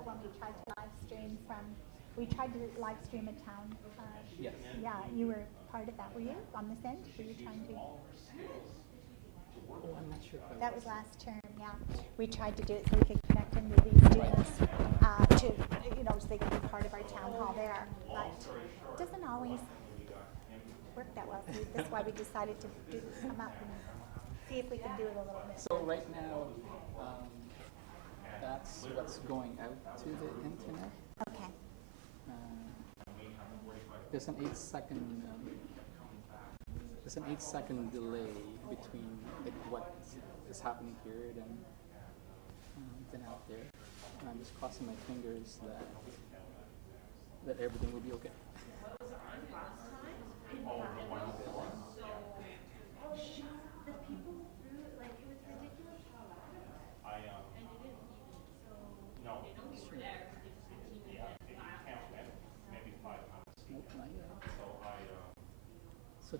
example, when we tried to live stream a town. Yes. Yeah, you were part of that. Were you on this end? Were you trying to? Oh, I'm not sure if That was last term, yeah. We tried to do it so we could connect in with these students so they could be part of our town hall there. But it doesn't always work that well. So that's why we decided to come up and see if we can do it a little bit. So right now, that's what's going out to the internet. Okay. There's an 8-second delay between what is happening here than out there. And I'm just crossing my fingers that everything will be okay. So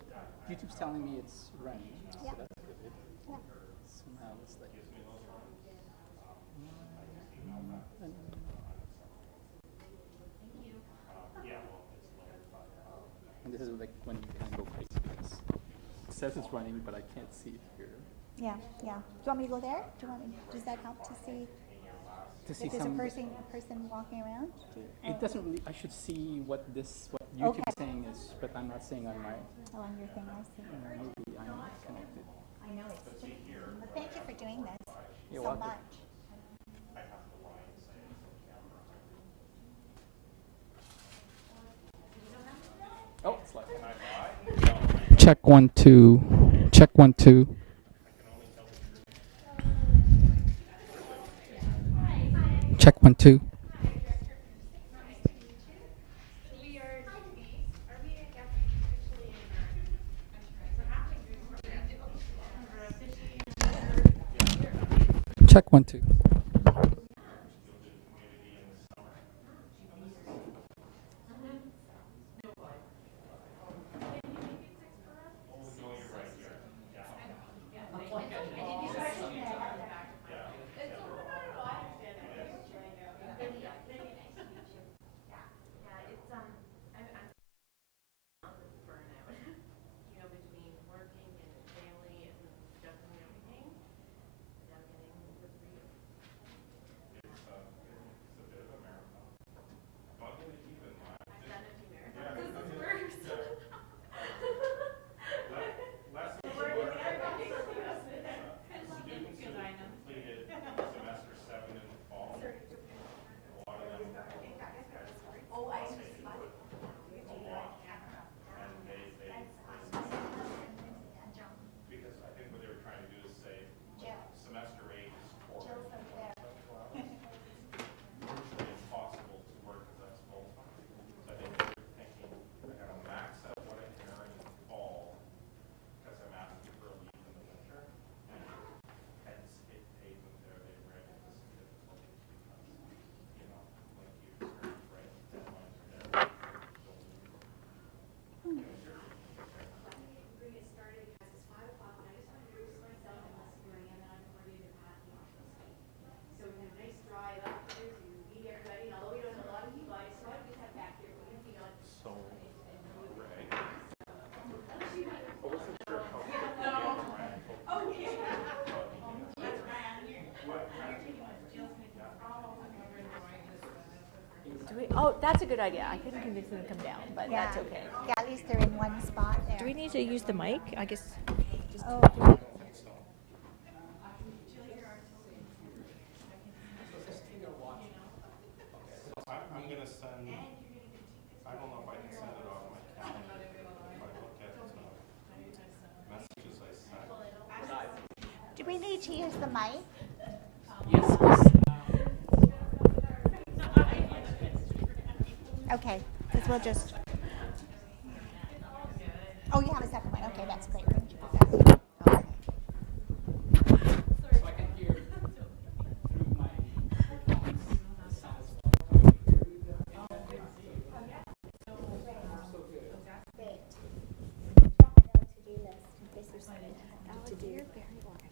YouTube's telling me it's running, Yeah. so that's good. Yeah. Somehow it's like. And this is like when you kind of go crazy because it says it's running, but I can't see it here. Yeah, yeah. Do you want me to go there? Does that help to see? To see If there's some. a person walking around? It doesn't really. I should see what YouTube is saying is, but I'm not saying on my. Oh, on your thing, I see. Maybe I'm not connected. I know it's. But thank you for doing this You're so welcome. much. Oh, it's like. Check 1 2. Check 1 2. Check 1 2. Check 1 2. Oh, that's a good idea. I couldn't convince them to come down, but that's okay. Yeah, at least they're in one spot there. Do we need to use the mic? I guess. Oh, I'm going to send, I don't know if I can send it off my calendar. If I look at messages I sent. do we need to use the mic? Yes. Okay, because we'll just. Oh, you have a second one. Okay, that's great. Thank you for that. Okay. So I can hear through my sound as well. Great. Drop it on to-do list in case there's something to do. You're very organized.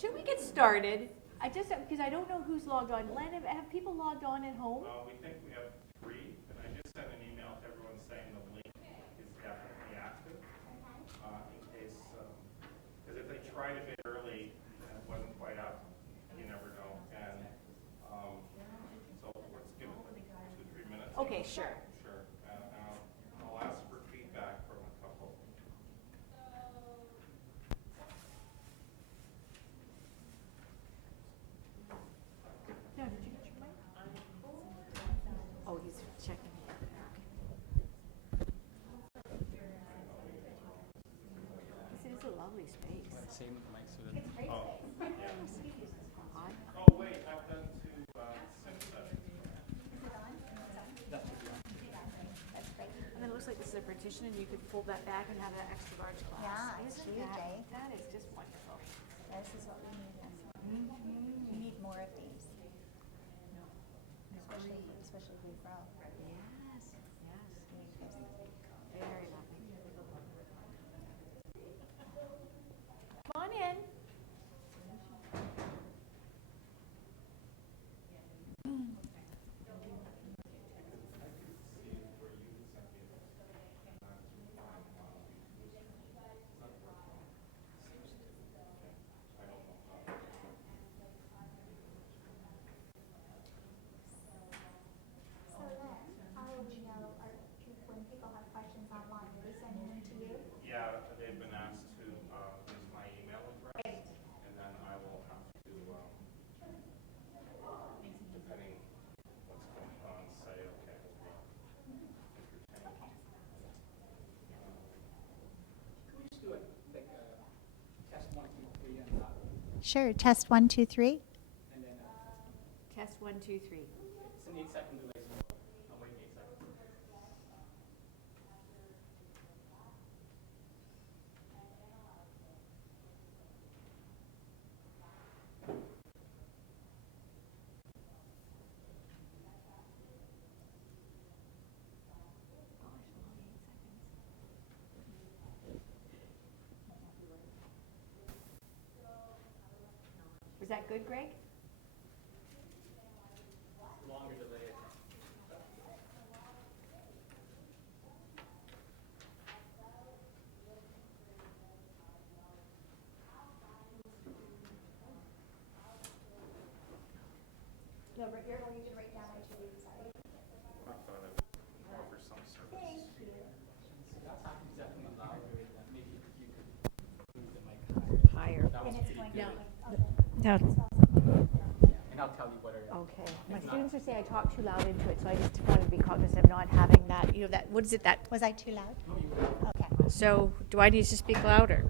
should we get started? I just, because I don't know who's logged on. Len, have people logged on at home? We think we have 3, and I just sent an email to everyone saying the link is definitely active, in case, because if they tried a bit early and it wasn't quite up, you never know. And so let's give it 2-3 minutes. Okay, sure. Sure. And I'll ask for feedback from a couple. No, did you get your mic? Oh, he's checking. This is a lovely space. Same with Mike, so that Oh, Odd. oh wait, I've done 2 sync sessions. that would be on. That's great. And then it looks like this is a partition, and you could fold that back and have an extra large class. Yeah, it's Isn't huge, that- eh? That is just wonderful. This is what we need. We need more of these, especially if we grow. Yes, yes. We need this. Very lovely. Come on in. So then, how would you know, when people have questions online, are they sending them to you? Yeah, they've been asked to use my email address, and then I will have to, depending what's going on, say, okay, entertain. Can we just do it like test 1, 2, 3, and Sure, test 1, 2, 3. and then Test 1, 2, 3. it's an 8-second delay, so I'll wait 8 seconds. Was that good, Greg? Longer delay. No, but you're going to write down what you do, sorry. I thought it would offer some service. Thank you. So that happens definitely louder. That maybe if you could move the mic higher. Higher. That was And it's pretty going good. to, okay. And I'll tell you what are. Okay. My It's not- students are saying I talk too loud into it, so I just wanted to be cognizant of not having that, you know, that, what is it, that, Was I too loud? No, you were. Okay. so do I need to speak louder?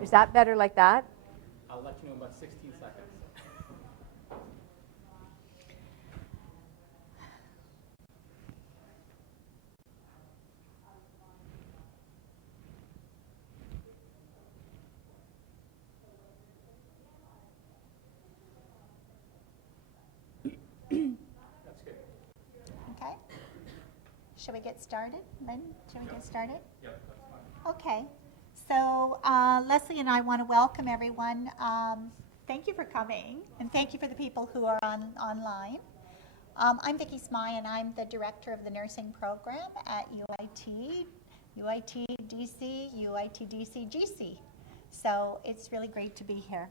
Is that better like that? I'll let you know in about 16 seconds. That's good. Okay. Shall we get started? Lynn, shall we get started? Yep, that's fine. Okay. So Leslie and I want to welcome everyone. Thank you for coming, and thank you for the people who are online. I'm Vicki Smy, and I'm the director of the nursing program at UIT DC, UIT DC GC. So it's really great to be here.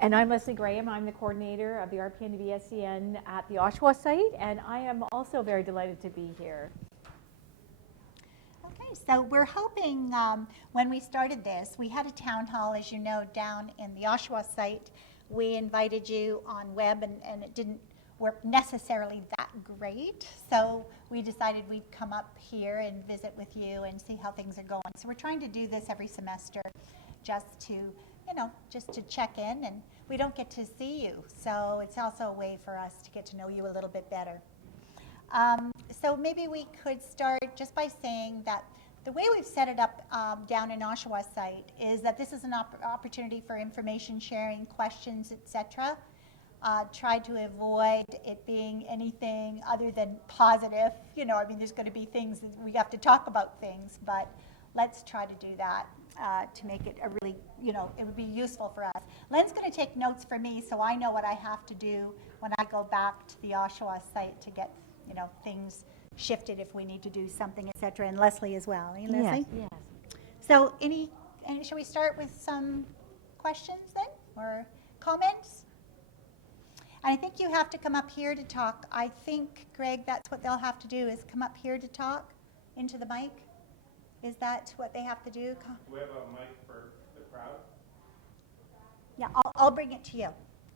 And I'm Leslie Graham. I'm the coordinator of the RPN to BSCN at the Oshawa site, and I am also very delighted to be here. Okay, so we're hoping, when we started this, we had a town hall, as you know, down in the Oshawa site. We invited you on web, and it didn't work necessarily that great. So we decided we'd come up here and visit with you and see how things are going. So we're trying to do this every semester just to, just to check in, and we don't get to see you. So it's also a way for us to get to know you a little bit better. So maybe we could start just by saying that the way we've set it up down in Oshawa site is that this is an opportunity for information sharing, questions, etc. Try to avoid it being anything other than positive. There's going to be things that we have to talk about things, but let's try to do that. to make it a really, it would be useful for us. Len's going to take notes for me so I know what I have to do when I go back to the Oshawa site to get, things shifted if we need to do something, et cetera, and Leslie as well. Eh, Leslie? Yes. So shall we start with some questions then, or comments? And I think you have to come up here to talk. I think, Greg, that's what they'll have to do, is come up here to talk into the mic. Is that what they have to do? Do we have a mic for the crowd? Yeah, I'll bring it to you.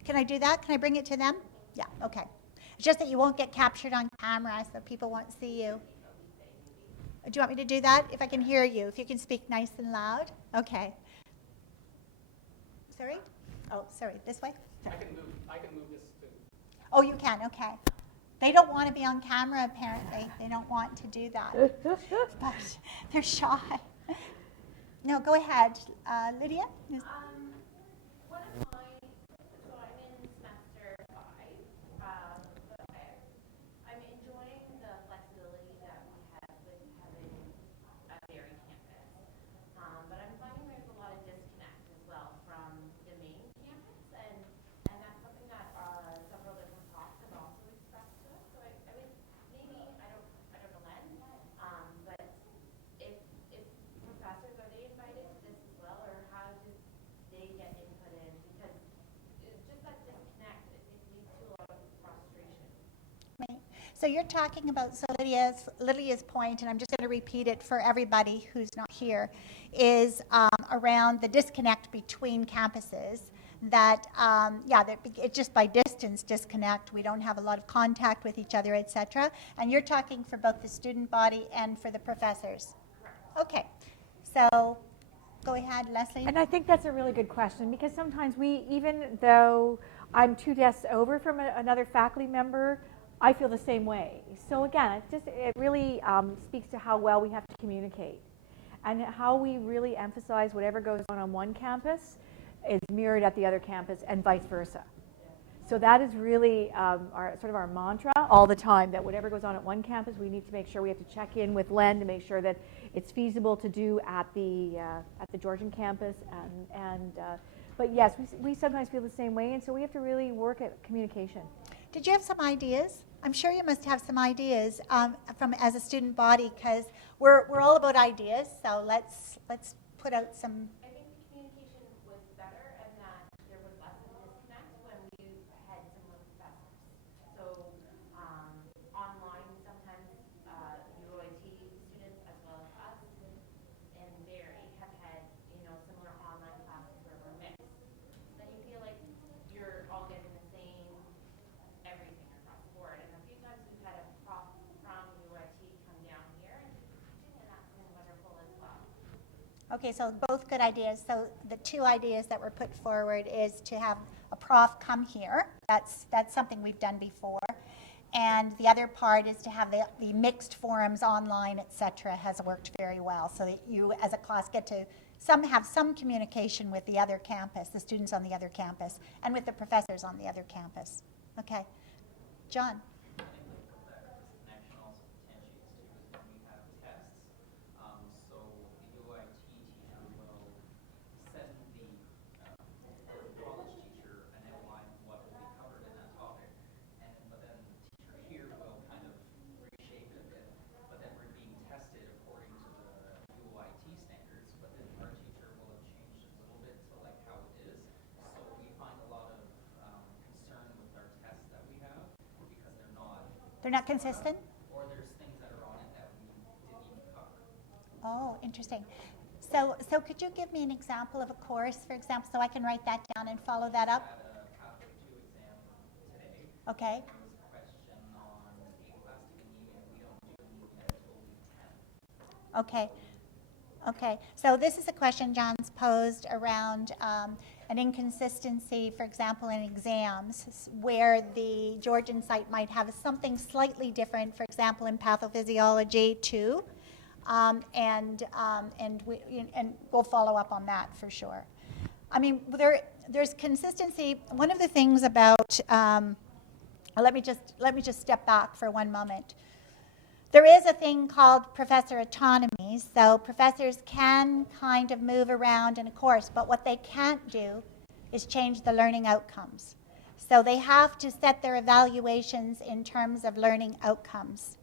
Can I do that? Can I bring it to them? Yeah, okay. It's just that you won't get captured on camera, so people won't see you. Do you want me to do that? If I can hear you, if you can speak nice and loud? Okay. Sorry? Oh, sorry, this way? I can move this too. Oh, you can, okay. They don't want to be on camera, apparently. They don't want to do that. But they're shy. No, go ahead. Lydia? One of mine, so I'm in semester 5, but I'm enjoying the flexibility that we have with having a varied campus. But I'm finding there's a lot of disconnect as well from the main campus, and that's something that several different talks have also expressed to us. So I mean, maybe I don't know when, but if professors, are they invited to this as well, or how do they get input in? Because it's just that disconnect, I think, leads to a lot of frustration. Right. So you're talking about, so Lydia's point, and I'm just going to repeat it for everybody who's not here, is around the disconnect between campuses. That, it's just by distance disconnect. We don't have a lot of contact with each other, etc. And you're talking for both the student body and for the professors. Correct. Okay. So go ahead, Leslie. And I think that's a really good question, because sometimes even though I'm 2 desks over from another faculty member, I feel the same way. So again, it really speaks to how well we have to communicate, and how we really emphasize whatever goes on one campus is mirrored at the other campus, and vice versa. So that is really our mantra all the time, that whatever goes on at one campus, we need to make sure we have to check in with Len to make sure that it's feasible to do at the Georgian campus. But yes, we sometimes feel the same way, and so we have to really work at communication. Did you have some ideas? I'm sure you must have some ideas from as a student body, because we're all about ideas. So let's put out some. I think the communication was better, and that there was less of a disconnect when we had similar professors. So online, sometimes UOIT students as well as us and Barry have had similar online classes where we're mixed. Then you feel like you're all getting the same everything across the board. And a few times we've had a prof from UOIT come down here and teaching, and that's been wonderful as well. Okay, so both good ideas. So the two ideas that were put forward is to have a prof come here. That's something we've done before. And the other part is to have the mixed forums online, et cetera, has worked very well. So that you as a class get to have some communication with the other campus, the students on the other campus, and with the professors on the other campus. Okay. John. I think we put that connection also potentiates too is when we have tests. So the UIT teacher will send the college teacher an outline of what will be covered in that topic, but then the teacher here will kind of reshape it a bit. But then we're being tested according to the UIT standards. But then our teacher will have changed it a little bit to like how it is. So we find a lot of concern with our tests that we have, because They're not consistent? or there's things that are on it that we didn't even cover. Oh, interesting. So could you give me an example of a course, for example, so I can write that down and follow that I up? had a Pathway 2 exam today. Okay. There was a question on aplastic anemia. We don't do anemia until week 10. Okay. Okay. So this is a question John's posed around an inconsistency, for example, in exams, where the Georgian site might have something slightly different, for example, in pathophysiology too. And we'll follow up on that for sure. I mean, there's consistency. One of the things about, let me just step back for one moment. There is a thing called professor autonomy, autonomy. So professors can kind of move around in a course, but what they can't do is change the learning outcomes. So they have to set their evaluations in terms of learning outcomes.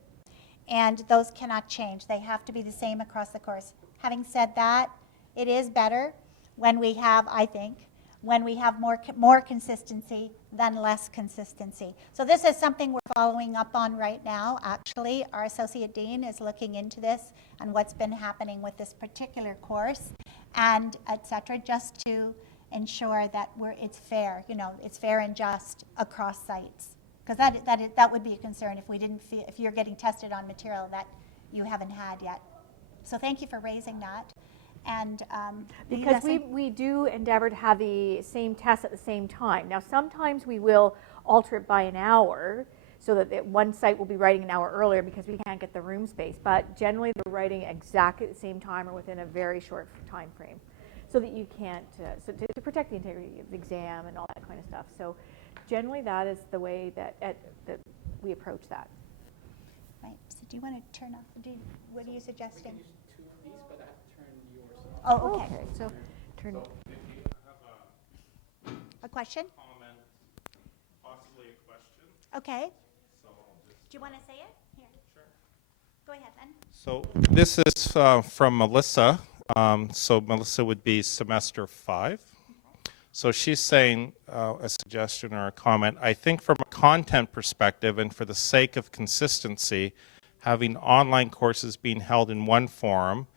And those cannot change. They have to be the same across the course. Having said that, it is better when we have, I think, when we have more consistency than less consistency. So this is something we're following up on right now. Actually, our associate dean is looking into this and what's been happening with this particular course and et cetera, just to ensure that it's fair, it's fair and just across sites. Because that would be a concern if we didn't feel, if you're getting tested on material that you haven't had yet. So thank you for raising that. And because we do endeavor to have the same test at the same time. Now, sometimes we will alter it by an hour so that one site will be writing an hour earlier because we can't get the room space. But generally, they're writing exactly at the same time or within a very short time frame so that you can't, so to protect the integrity of the exam and all that kind of stuff. So generally, that is the way that we approach that. Right. So do you want to turn off? What are you suggesting? We can use two of these, but I have to turn yours off. Oh, okay. So turn. So if you have A question? comment, possibly a question, Okay. so I'll just. Do you want to say it? Here. Sure. Go ahead then. So this is from Melissa. So Melissa would be semester 5. So she's saying a suggestion or a comment. I think from a content perspective and for the sake of consistency, having online courses being held in one forum,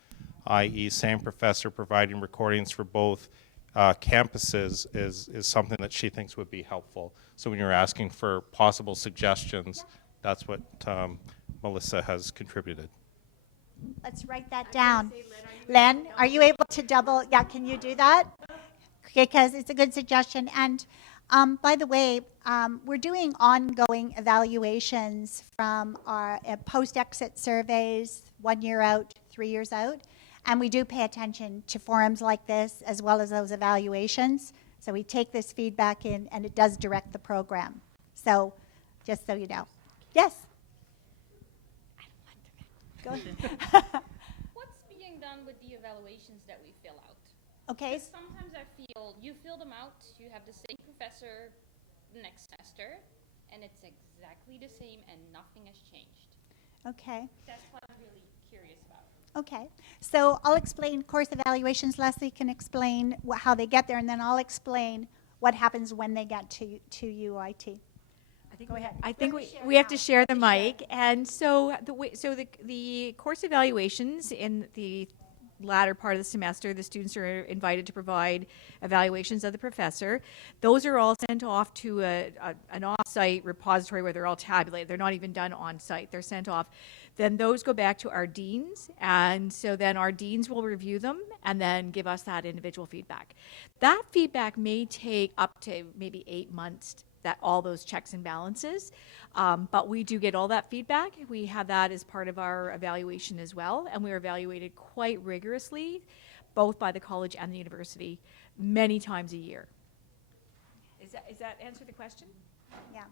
i.e. same professor providing recordings for both campuses is something that she thinks would be helpful. So when you're asking for possible suggestions, that's what Melissa has contributed. Let's write that down. Len, are you able to double? Yeah, can you do that? Because it's a good suggestion. And by the way, we're doing ongoing evaluations from our post-exit surveys, 1 year out, 3 years out. And we do pay attention to forums like this as well as those evaluations. So we take this feedback in and it does direct the program. So just so you know. Yes? Go ahead. What's being done with the evaluations that we fill out? Okay. Because sometimes I feel you fill them out, you have the same professor next semester, and it's exactly the same and nothing has changed. Okay. That's what I'm really curious about. Okay. So I'll explain course evaluations. Leslie can explain how they get there, and then I'll explain what happens when they get to UIT. Go ahead. I think we have to share the mic, and so the course evaluations in the latter part of the semester, the students are invited to provide evaluations of the professor. Those are all sent off to an off-site repository where they're all tabulated. They're not even done on-site. They're sent off. Then those go back to our deans, and so then our deans will review them and then give us that individual feedback. That feedback may take up to maybe 8 months, that all those checks and balances, but we do get all that feedback. We have that as part of our evaluation as well, and we are evaluated quite rigorously, both by the college and the university, many times a year. Is that answer the question? Yeah.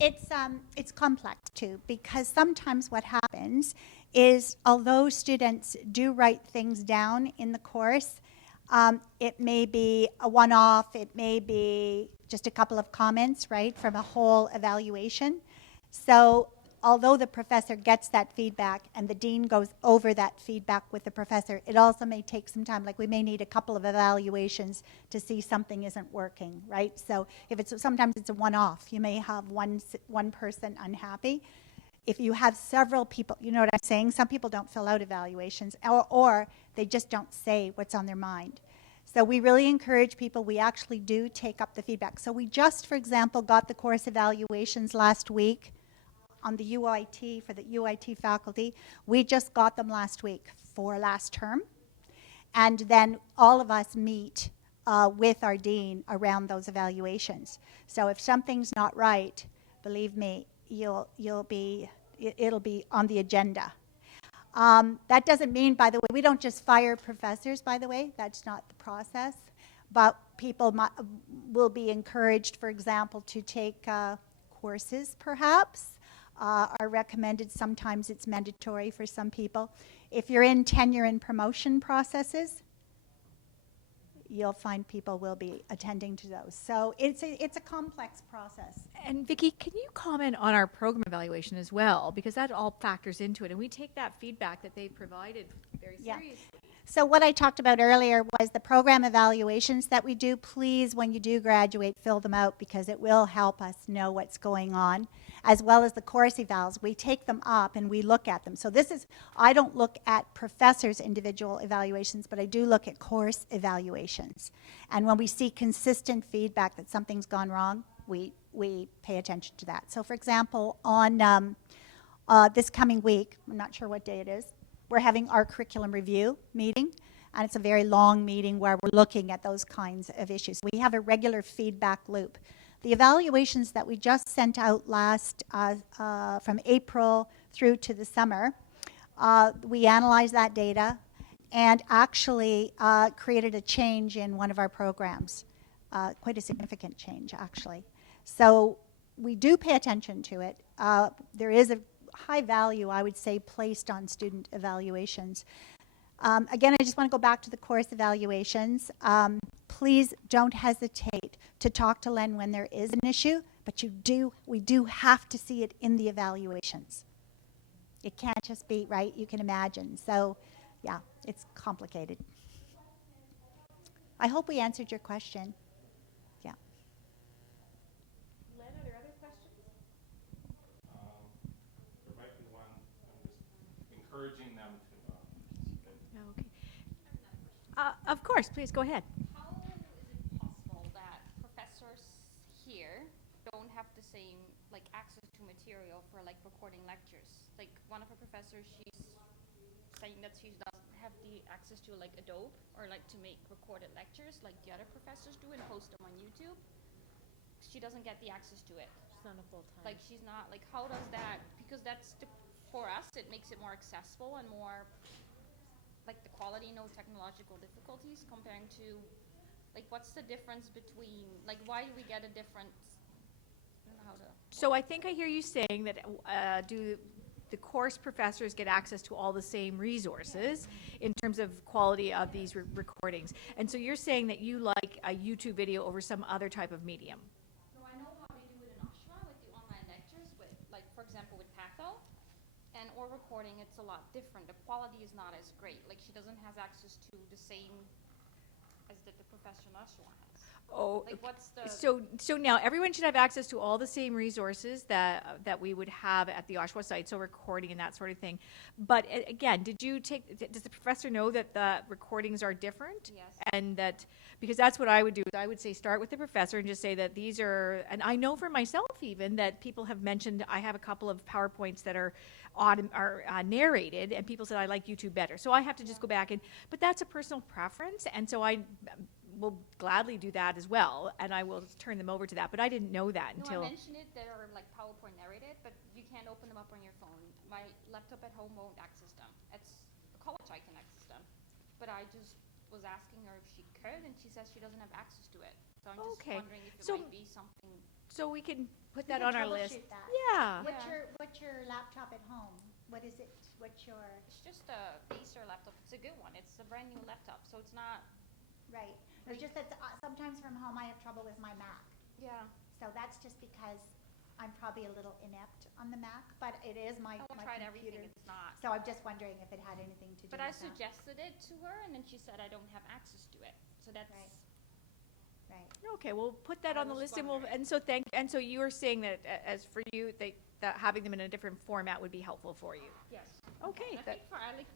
It's complex too, because sometimes what happens is although students do write things down in the course, it may be a one-off, it may be just a couple of comments, right, from a whole evaluation. So although the professor gets that feedback and the dean goes over that feedback with the professor, it also may take some time. Like we may need a couple of evaluations to see something isn't working, right? So if sometimes it's a one-off. You may have one person unhappy. If you have several people, you know what I'm saying? Some people don't fill out evaluations or they just don't say what's on their mind. So we really encourage people. We actually do take up the feedback. So we just, for example, got the course evaluations last week on the UIT, for the UIT faculty. We just got them last week for last term. And then all of us meet with our dean around those evaluations. So if something's not right, believe me, it'll be on the agenda. That doesn't mean, by the way, we don't just fire professors, by the way. That's not the process. But people will be encouraged, for example, to take courses, perhaps. Are recommended. Sometimes it's mandatory for some people. if you're in tenure and promotion processes, you'll find people will be attending to those. So it's a complex process. And Vicki, can you comment on our program evaluation as well? Because that all factors into it, and we take that feedback that they provided very Yeah. seriously. So what I talked about earlier was the program evaluations that we do. Please, when you do graduate, fill them out because it will help us know what's going on, as well as the course evals. We take them up and we look at them. So this is, I don't look at professors' individual evaluations, but I do look at course evaluations. And when we see consistent feedback that something's gone wrong, we pay attention to that. So for example, on this coming week, I'm not sure what day it is, we're having our curriculum review meeting, and it's a very long meeting where we're looking at those kinds of issues. We have a regular feedback loop. The evaluations that we just sent out last, from April through to the summer, we analyzed that data and actually created a change in one of our programs, quite a significant change, actually. So we do pay attention to it. There is a high value, I would say, placed on student evaluations. Again, I just want to go back to the course evaluations. Please don't hesitate to talk to Len when there is an issue, but we do have to see it in the evaluations. It can't just be, right, you can imagine. So, yeah, it's complicated. I hope we answered your question. Yeah. Len, are there other questions? There might be one. I'm just encouraging them to participate. Okay. Of course, please go ahead. How is it possible that professors here don't have the same like access to material for like recording lectures? Like one of our professors, she's saying that she doesn't have the access to like Adobe or like to make recorded lectures like the other professors do and post them on YouTube. She doesn't get the access to it. It's not a full-time. Like she's not like, how does that? Because that's for us, it makes it more accessible and more like the quality, no technological difficulties comparing to like what's the difference between like why do we get a difference? I don't know how to. So I think I hear you saying that do the course professors get access to all the same resources in terms of quality of these recordings? And so you're saying that you like a YouTube video over some other type of medium? No, I know how they do it in Oshawa with the online lectures with like for example with Patho and or recording it's a lot different. The quality is not as great. Like she doesn't have access to the same as that the professor in Oshawa has. Oh, Like what's the so now everyone should have access to all the same resources that we would have at the Oshawa site, so recording and that sort of thing. But again, does the professor know that the recordings are different? Yes. And that, because that's what I would do, is I would say start with the professor and just say that these are, and I know for myself even that people have mentioned, I have a couple of PowerPoints that are narrated, and people said I like YouTube better. So I have to just go back but that's a personal preference, and so I will gladly do that as well, and I will turn them over to that. But I didn't know that until. No, I mentioned it. They're like PowerPoint narrated, but you can't open them up on your phone. My laptop at home won't access them. It's the college I can access them, but I just was asking her if she could, and she says she doesn't have access to it. So I'm just Okay. wondering if it So- might be something. So we can put We that can on our list. troubleshoot that. Yeah. What's your laptop at home? What is it? What's your It's just a Acer laptop. It's a good one. It's a brand new laptop, so it's not. right? It's just that sometimes from home I have trouble with my Mac. Yeah. So that's just because I'm probably a little inept on the Mac, but it is my I my tried computer. everything. It's not. So I'm just wondering if it had anything to do But with I that. suggested it to her, and then she said I don't have access to it. So that's. Right. Right. Okay, we'll put that I on the was list, and wondering. so you were saying that as for you, that having them in a different format would be helpful for you. Yes. Okay. I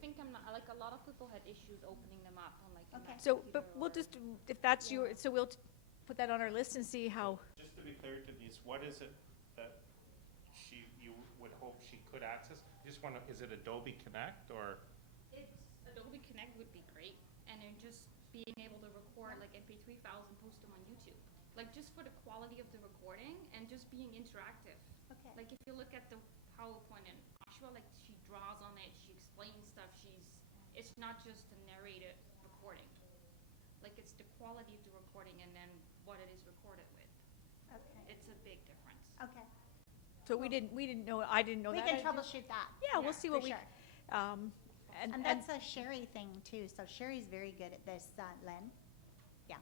think I'm not like a lot of people had issues opening them up on like. a Okay. Mac So, but computer we'll or- just, if that's your, so we'll put that on our list and see how. Just to be clear, Denise, what is it that you would hope she could access? Just want to, is it Adobe Connect or? It's Adobe Connect would be great, and then just being able to record like MP3 files and post them on YouTube, like just for the quality of the recording and just being interactive. Okay. Like if you look at the PowerPoint in Oshawa, like she draws on it, she explains stuff. It's not just a narrated recording. Like it's the quality of the recording and then what it is recorded with. Okay. It's a big difference. Okay. So we didn't know, I didn't know We that. can troubleshoot that. Yeah, we'll see what for we, sure. And that's a Sherry thing too. So Sherry's very good at this, Len. Yeah.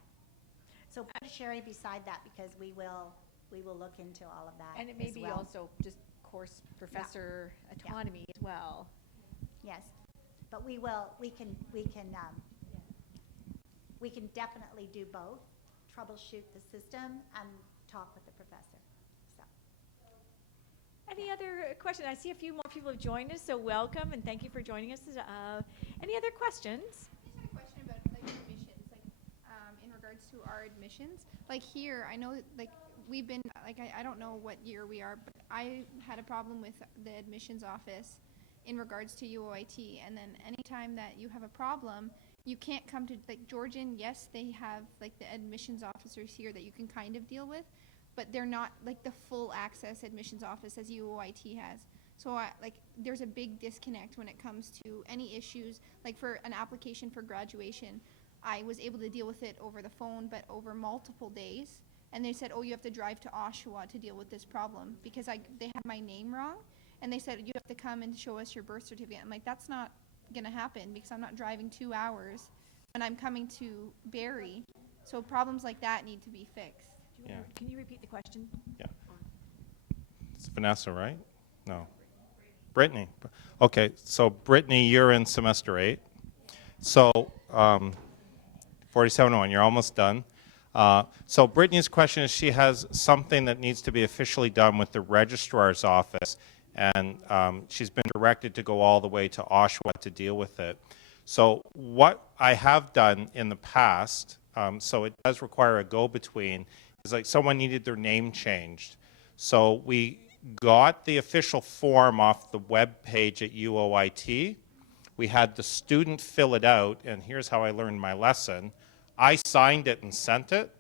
So put Sherry beside that because we will look into all of that. And it may as be well. also just course professor autonomy as well. Yes, but we can definitely do both, troubleshoot the system and talk with the professor. So. Any other question? I see a few more people have joined us, so welcome and thank you for joining us. Any other questions? I just had a question about like admissions, like in regards to our admissions. Like here, I know like we've been like I don't know what year we are, but I had a problem with the admissions office in regards to UOIT, and then anytime that you have a problem, you can't come to like Georgian. Yes, they have like the admissions officers here that you can kind of deal with, but they're not like the full access admissions office as UOIT has. So there's a big disconnect when it comes to any issues. Like for an application for graduation, I was able to deal with it over the phone, but over multiple days. And they said, oh, you have to drive to Oshawa to deal with this problem because they had my name wrong. And they said, you have to come and show us your birth certificate. I'm like, that's not going to happen because I'm not driving 2 hours when I'm coming to Barrie. So problems like that need to be fixed. Yeah. Can you repeat the question? Yeah. It's Vanessa, right? No. Brittany. Okay, so Brittany, you're in semester 8. So 4701, you're almost done. So Brittany's question is she has something that needs to be officially done with the registrar's office, and she's been directed to go all the way to Oshawa to deal with it. So what I have done in the past, so it does require a go-between, is like someone needed their name changed. So we got the official form off the web page at UOIT. We had the student fill it out, and here's how I learned my lesson. I signed it and sent it,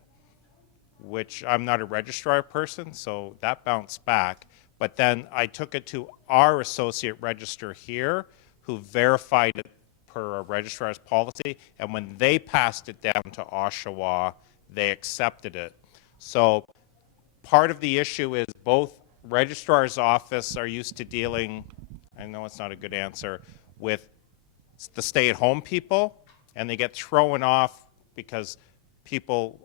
which I'm not a registrar person, so that bounced back. But then I took it to our associate register here, who verified it per a registrar's policy, and when they passed it down to Oshawa, they accepted it. So part of the issue is both registrar's office are used to dealing, I know it's not a good answer, with the stay-at-home people, and they get thrown off because people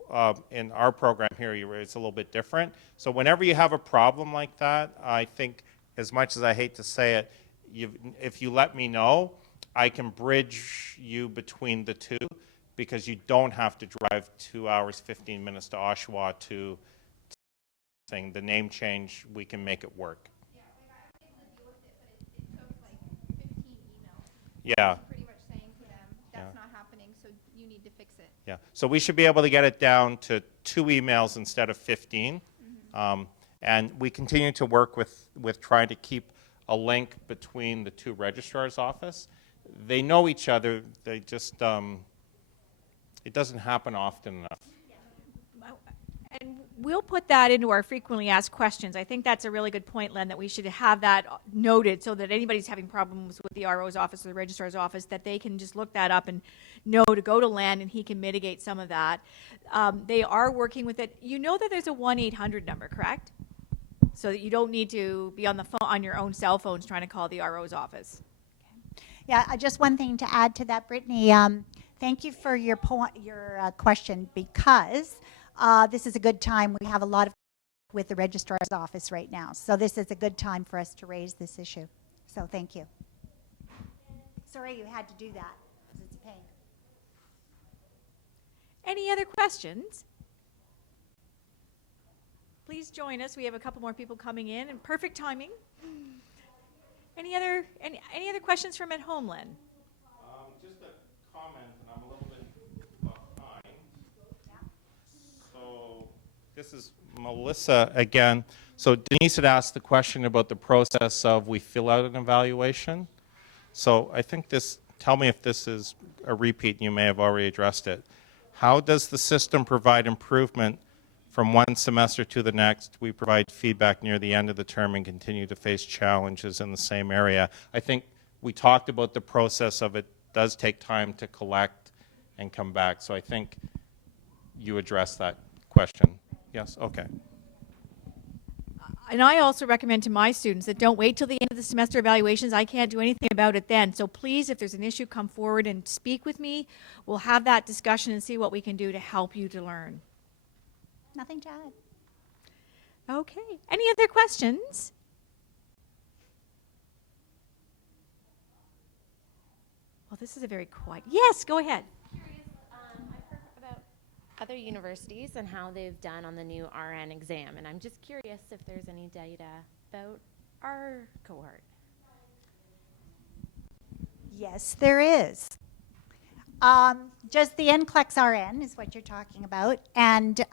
in our program here, it's a little bit different. So whenever you have a problem like that, I think, as much as I hate to say it, if you let me know, I can bridge you between the two, because you don't have to drive 2 hours, 15 minutes to Oshawa to thing. The name change, we can make it work. Yeah, like I was able to deal with it, but it took like 15 emails. Yeah. Pretty much saying to them, that's Yeah. not happening, so you need to fix it. Yeah, so we should be able to get it down to 2 emails instead of 15. And we continue to work with trying to keep a link between the two registrars' office. They know each other, they just, it doesn't happen often enough. And we'll put that into our frequently asked questions. I think that's a really good point, Len, that we should have that noted so that anybody's having problems with the RO's office or the registrar's office, that they can just look that up and know to go to Len and he can mitigate some of that. They are working with it. You know that there's a 1-800 number, correct? So that you don't need to be on the phone on your own cell phones trying to call the RO's office. Yeah, just one thing to add to that, Brittany. Thank you for your question, because this is a good time. We have a lot of with the registrar's office right now, so this is a good time for us to raise this issue. So thank you. Sorry you had to do that, because it's a pain. Any other questions? Please join us. We have a couple more people coming in, and perfect timing. Any other questions from at home, Len? Just a comment, and I'm a little bit behind. So this is Melissa again. So Denise had asked the question about the process of we fill out an evaluation. So I think this, tell me if this is a repeat, and you may have already addressed it. How does the system provide improvement from one semester to the next? We provide feedback near the end of the term and continue to face challenges in the same area. I think we talked about the process of it does take time to collect and come back. So I think you addressed that question. Yes? Okay. And I also recommend to my students that don't wait till the end of the semester evaluations. I can't do anything about it then. So please, if there's an issue, come forward and speak with me. We'll have that discussion and see what we can do to help you to learn. Nothing to add. Okay. Any other questions? Well, this is a very quiet. Yes, go ahead. Curious, I've heard about other universities and how they've done on the new RN exam, and I'm just curious if there's any data about our cohort. Yes, there is. Just the NCLEX RN is what you're talking about. And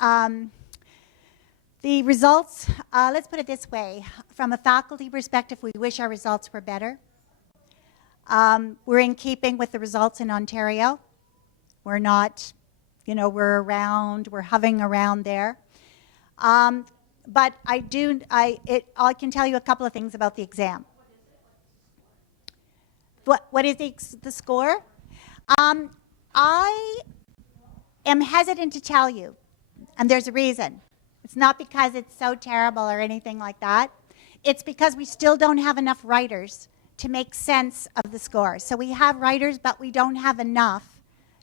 the results, let's put it this way. From a faculty perspective, we wish our results were better. We're in keeping with the results in Ontario. We're not, we're hovering around there. But I can tell you a couple of things about the exam. What is the score? I am hesitant to tell you, and there's a reason. It's not because it's so terrible or anything like that. It's because we still don't have enough writers to make sense of the score. So we have writers, but we don't have enough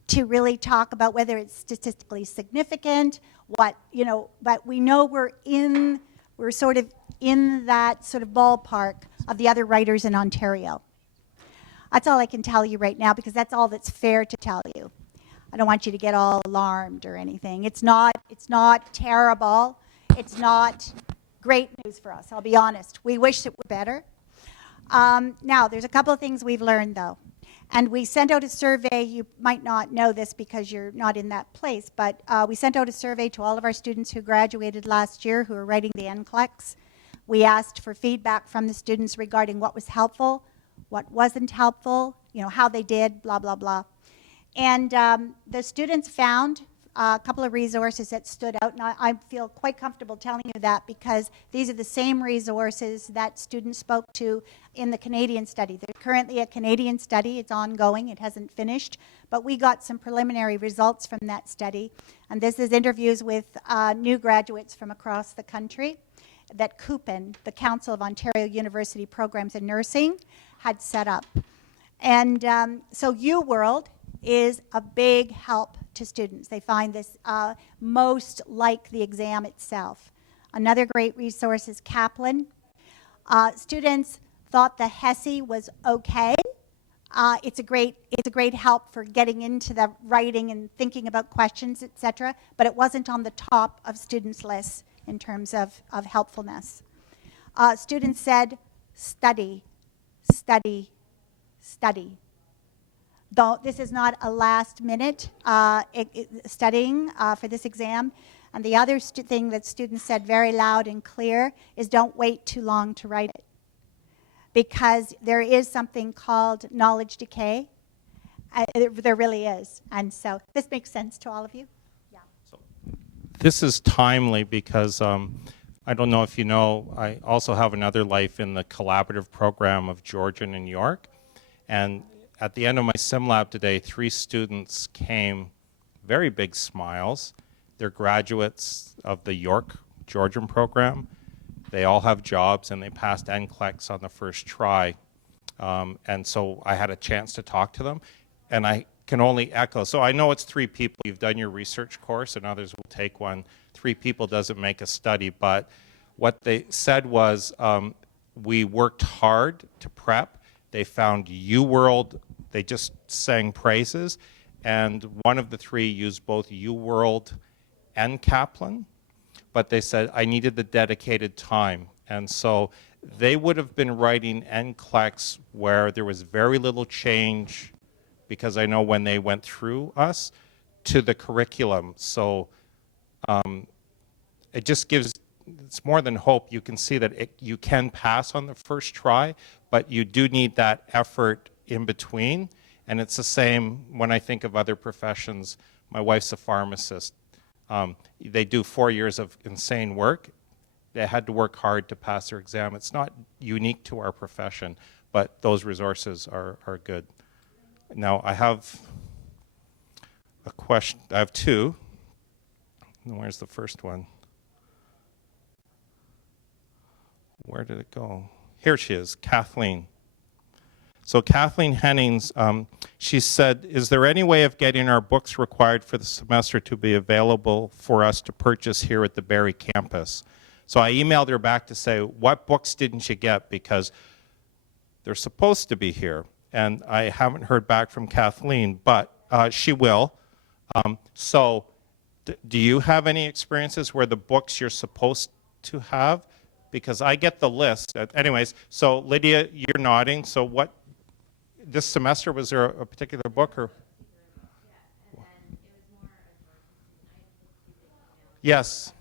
to really talk about whether it's statistically significant, but we know we're sort of in that sort of ballpark of the other writers in Ontario. That's all I can tell you right now, because that's all that's fair to tell you. I don't want you to get all alarmed or anything. It's not terrible. It's not great news for us, I'll be honest. We wish it were better. Now, there's a couple of things we've learned, though. And we sent out a survey. You might not know this because you're not in that place, but we sent out a survey to all of our students who graduated last year who are writing the NCLEX. We asked for feedback from the students regarding what was helpful, what wasn't helpful, how they did, blah, blah, blah. And the students found a couple of resources that stood out, and I feel quite comfortable telling you that because these are the same resources that students spoke to in the Canadian study. There's currently a Canadian study. It's ongoing. It hasn't finished. But we got some preliminary results from that study. And this is interviews with new graduates from across the country that CUPN, the Council of Ontario University Programs in Nursing, had set up. And so UWorld is a big help to students. They find this most like the exam itself. Another great resource is Kaplan. Students thought the HESI was okay. It's a great help for getting into the writing and thinking about questions, etc. But it wasn't on the top of students' lists in terms of helpfulness. Students said, study, study, study. Though this is not a last minute studying for this exam. And the other thing that students said very loud and clear is don't wait too long to write it. Because there is something called knowledge decay. There really is. And so this makes sense to all of you? Yeah. So this is timely because I don't know if you know, I also have another life in the collaborative program of Georgian in York. And at the end of my sim lab today, 3 students came, very big smiles. They're graduates of the York Georgian program. They all have jobs and they passed NCLEX on the first try. And so I had a chance to talk to them. And I can only echo, so I know it's 3 people. You've done your research course and others will take one. 3 people doesn't make a study, but what they said was we worked hard to prep. They found UWorld, they just sang praises, and one of the 3 used both UWorld and Kaplan, but they said, I needed the dedicated time. And so they would have been writing NCLEX where there was very little change, because I know when they went through us, to the curriculum. So it just gives, it's more than hope. You can see that you can pass on the first try, but you do need that effort in between. And it's the same when I think of other professions. My wife's a pharmacist. They do 4 years of insane work. They had to work hard to pass their exam. It's not unique to our profession, but those resources are good. Now I have a question. I have 2. Where's the first one? where did it go? Here she is, Kathleen. So Kathleen Hennings, she said, is there any way of getting our books required for the semester to be available for us to purchase here at the Barrie campus? So I emailed her back to say, what books didn't you get? Because they're supposed to be here. And I haven't heard back from Kathleen, but she will. So do you have any experiences where the books you're supposed to have? Because I get the list. Anyways, so Lydia, you're nodding. So what, this semester, was there a particular book or? Yes.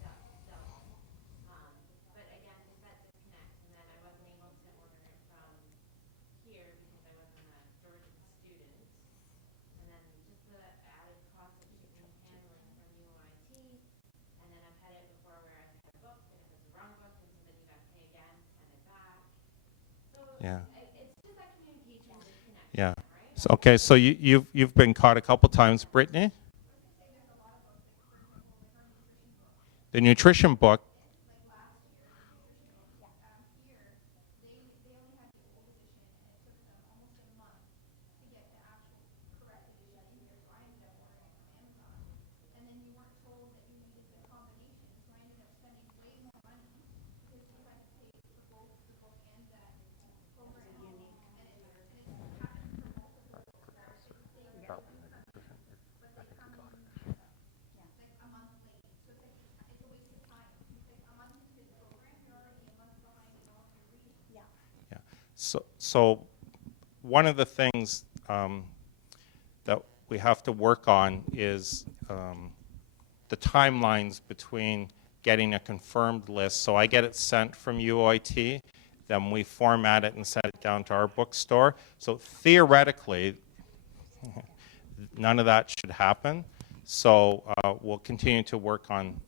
Yeah. Yeah. So, okay, so you've been caught a couple times, Brittany. The nutrition book. Yeah. So one of the things that we have to work on is the timelines between getting a confirmed list. So I get it sent from UOIT, then we format it and send it down to our bookstore. So theoretically, none of that should happen. So we'll continue to work on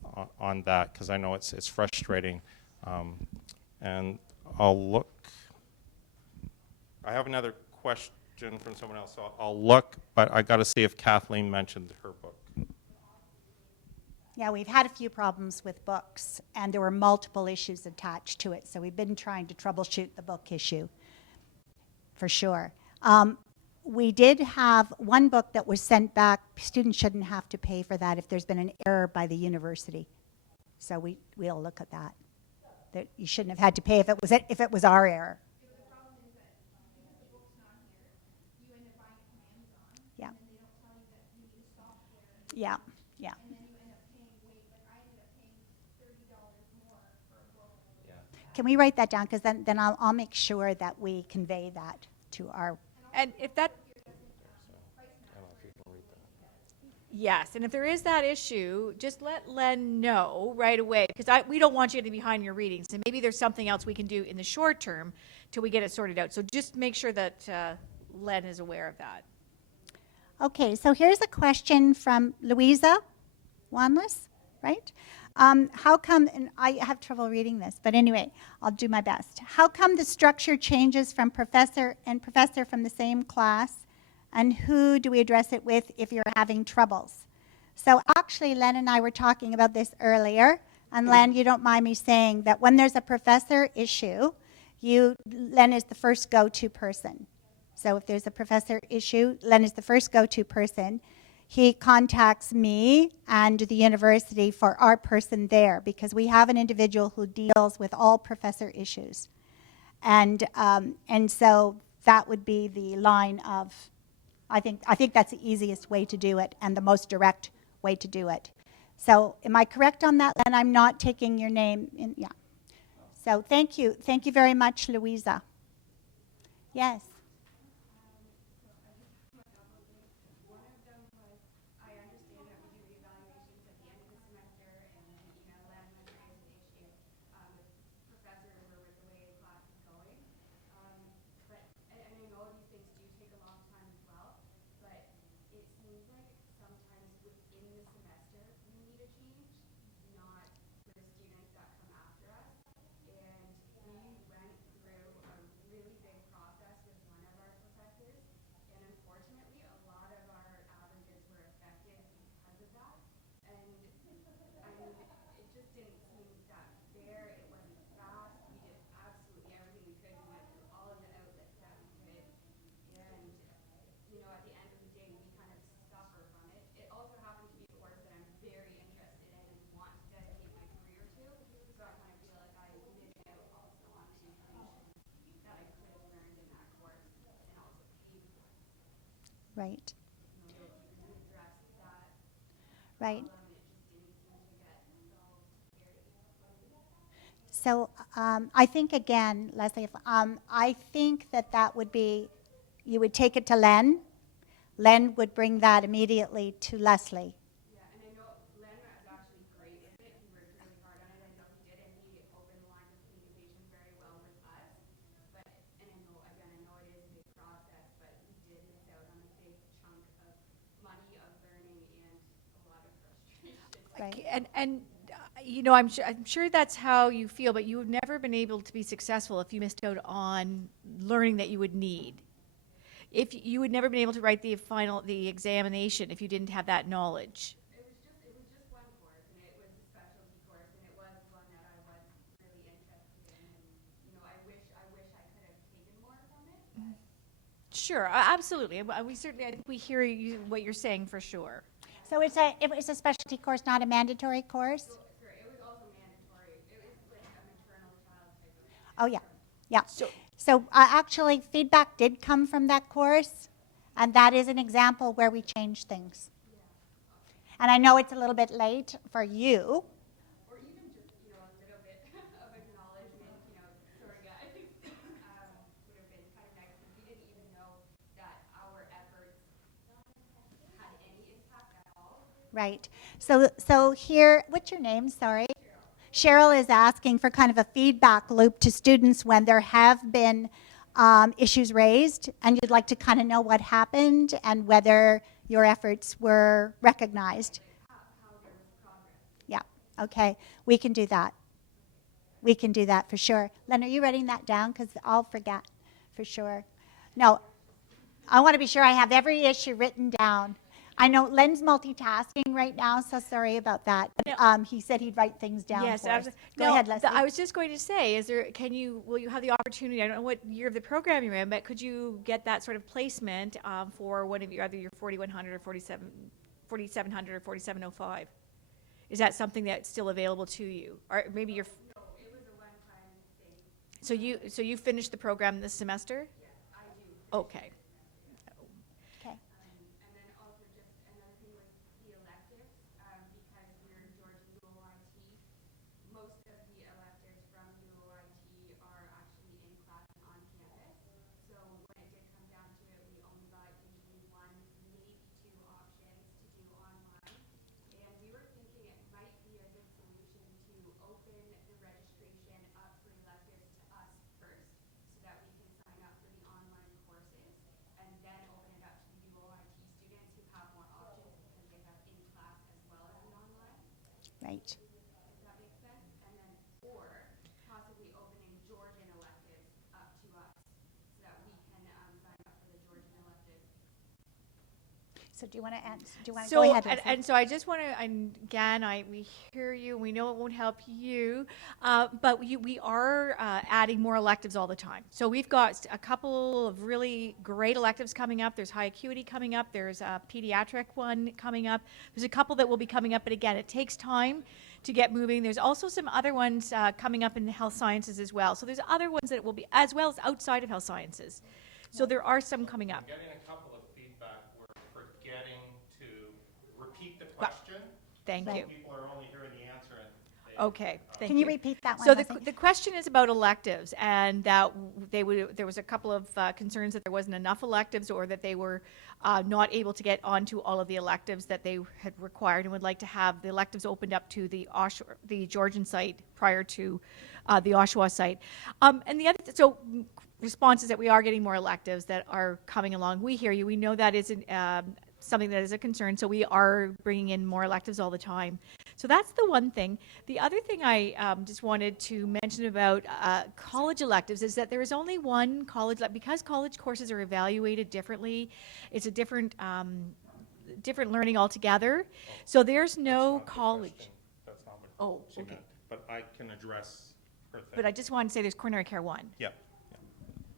that because I know it's frustrating. And I'll look. I have another question from someone else, so I'll look, but I got to see if Kathleen mentioned her book. Yeah, we've had a few problems with books, and there were multiple issues attached to it, so we've been trying to troubleshoot the book issue, for sure. We did have one book that was sent back. Students shouldn't have to pay for that if there's been an error by the university. So we'll look at that. That you shouldn't have had to pay if it was our error. Yeah. Yeah. Yeah. Can we write that down? Because then I'll make sure that we convey that to our. And if that, yes, and if there is that issue, just let Len know right away, because we don't want you to be behind your readings, and maybe there's something else we can do in the short term till we get it sorted out. So just make sure that Len is aware of that. Okay, so here's a question from Louisa Wanless, right? How come, and I have trouble reading this, but anyway, I'll do my best. How come the structure changes from professor and professor from the same class, and who do we address it with if you're having troubles? So actually, Len and I were talking about this earlier, and Len, you don't mind me saying that when there's a professor issue, Len is the first go-to person. So if there's a professor issue, Len is the first go-to person. He contacts me and the university for our person there because we have an individual who deals with all professor issues. And so that would be the line of, I think that's the easiest way to do it and the most direct way to do it. So am I correct on that, Len? I'm not taking your name in, yeah. So thank you. Thank you very much, Louisa. Yes. Right. you know, if you can address that Right. problem, it just didn't seem to get solved very. So I think again, Leslie, if, I think that that would be, you would take it to Len. Len would bring that immediately to Leslie. Yeah, and I know Len was actually great with it. He worked really hard on it. I know he did, and he opened the lines of communication very well with us. But, and I know, again, I know it is a big process, but we did miss out on a big chunk of money, of learning, and a lot of frustration. Right. And you know, I'm sure that's how you feel, but you've never been able to be successful if you missed out on learning that you would need. If you would never been able to write the examination if you didn't have that knowledge. It was just one course, and it was a specialty course, and it was one that I was really interested in, and, you know, I wish I could have taken more from it, but. Sure, absolutely. We certainly, I think we hear you, what you're saying for sure. So it was a specialty course, not a mandatory course? Sure, it was also mandatory. It was like a maternal child type of. Oh, yeah. Yeah. So- So actually, feedback did come from that course, and that is an example where we change things. And I know it's a little bit late for you. Or even just, you know, a little bit of acknowledgement, you know, sorry guys, would have been kind of nice, because we didn't even know that our efforts had any impact at all. Right. So here, what's your name? Sorry. Cheryl is asking for kind of a feedback loop to students when there have been issues raised, and you'd like to kind of know what happened and whether your efforts were recognized. How there was progress. Yeah. Okay. We can do that. We can do that for sure. Len, are you writing that down? Because I'll forget for sure. No, I want to be sure I have every issue written down. I know Len's multitasking right now, so sorry about that. But, he said he'd write things down Yes, for us. Go now, ahead, Leslie. I was just going to say, will you have the opportunity, I don't know what year of the program you're in, but could you get that sort of placement for one of either your 4100 or 4700 or 4705? Is that something that's still available to you? Or maybe you're, No, it was a one-time thing. so you finished the program this semester? Yes, I do. Okay. Okay. And then also just another thing was the electives, because we're Georgian UOIT. Most of the electives from UOIT are actually in class and on campus. So when it did come down to it, we only got usually one, maybe two options to do online. And we were thinking it might be a good solution to open the registration up for electives to us first, so that we can sign up for the online courses, and then open it up to the UOIT students who have more options because they have in-class as well as the online, Right. if that makes sense. And then, or possibly opening Georgian electives up to us, so that we can sign up for the Georgian electives. So do you want to answer? Do you want to So, go ahead, Leslie? and so I just want to, and again, we hear you, we know it won't help you, but we are adding more electives all the time. So we've got a couple of really great electives coming up. There's high acuity coming up. There's a pediatric one coming up. There's a couple that will be coming up, but again, it takes time to get moving. There's also some other ones coming up in the health sciences as well. So there's other ones that will be, as well as outside of health sciences. So there are some coming up. I'm getting a couple of feedback. We're forgetting to repeat the question. Thank So you. people are only hearing the answer and they. Okay, thank Can you repeat that one, So Leslie? the question is about electives, and that there was a couple of concerns that there wasn't enough electives, or that they were not able to get onto all of the electives that they had required, and would like to have the electives opened up to the Georgian site prior to the Oshawa site. And the other, response is that we are getting more electives that are coming along. We hear you. We know that isn't something that is a concern, so we are bringing in more electives all the time. So that's the one thing. The other thing I just wanted to mention about college electives is that there is only one college, because college courses are evaluated differently. It's a different learning altogether. So there's no college. That's not what Oh, she okay. meant, but I can address her thing. But I just want to say there's coronary care 1. Yeah.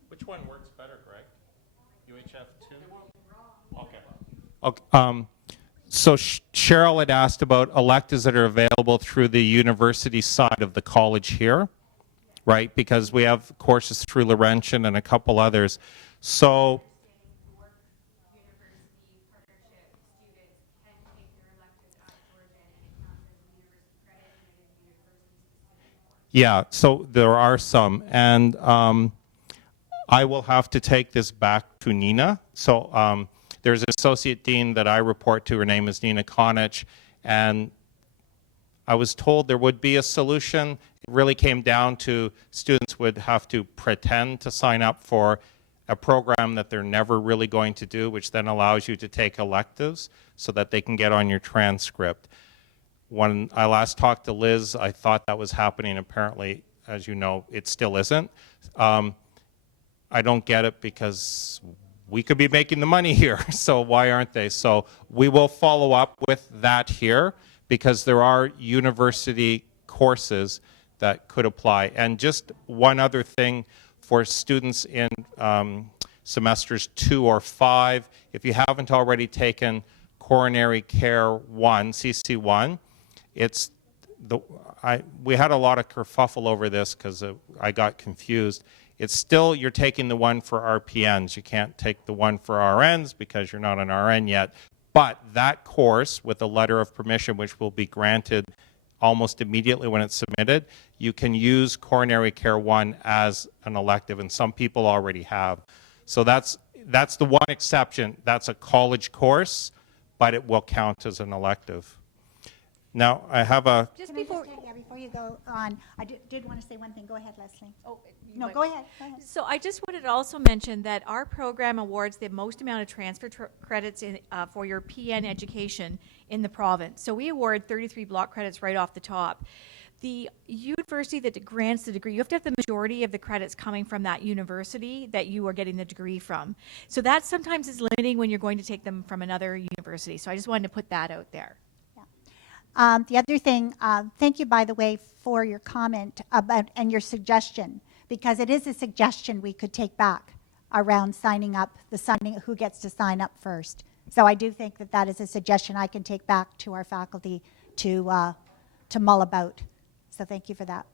Which one works better, Greg? UHF 2? Okay. Okay. So Cheryl had asked about electives that are available through the university side of the college here, right? Because we have courses through Laurentian and a couple others. So, University Yeah, so there are some, and I will have to take this back to Nina. So there's an associate dean that I report to. Her name is Nina Konich, and I was told there would be a solution. It really came down to students would have to pretend to sign up for a program that they're never really going to do, which then allows you to take electives so that they can get on your transcript. When I last talked to Liz, I thought that was happening. Apparently, as you know, it still isn't. I don't get it because we could be making the money here, so why aren't they? So we will follow up with that here because there are university courses that could apply. And just one other thing for students in semesters 2 or 5, if you haven't already taken Coronary Care 1, CC1, it's we had a lot of kerfuffle over this because I got confused. It's still, you're taking the one for RPNs. You can't take the one for RNs because you're not an RN yet. But that course with a letter of permission, which will be granted almost immediately when it's submitted, you can use Coronary Care 1 as an elective, and some people already have. So that's the one exception. That's a college course, but it will count as an elective. Now, I have a... Just before you go on, I did want to say one thing. Go ahead, Leslie. Oh, no, go ahead. Go ahead. So I just wanted to also mention that our program awards the most amount of transfer credits for your PN education in the province. So we award 33 block credits right off the top. The university that grants the degree, you have to have the majority of the credits coming from that university that you are getting the degree from. So that sometimes is limiting when you're going to take them from another university. So I just wanted to put that out there. The other thing, thank you, by the way, for your comment about and your suggestion, because it is a suggestion we could take back around signing up, who gets to sign up first. So I do think that that is a suggestion I can take back to our faculty to mull about. So thank you for that.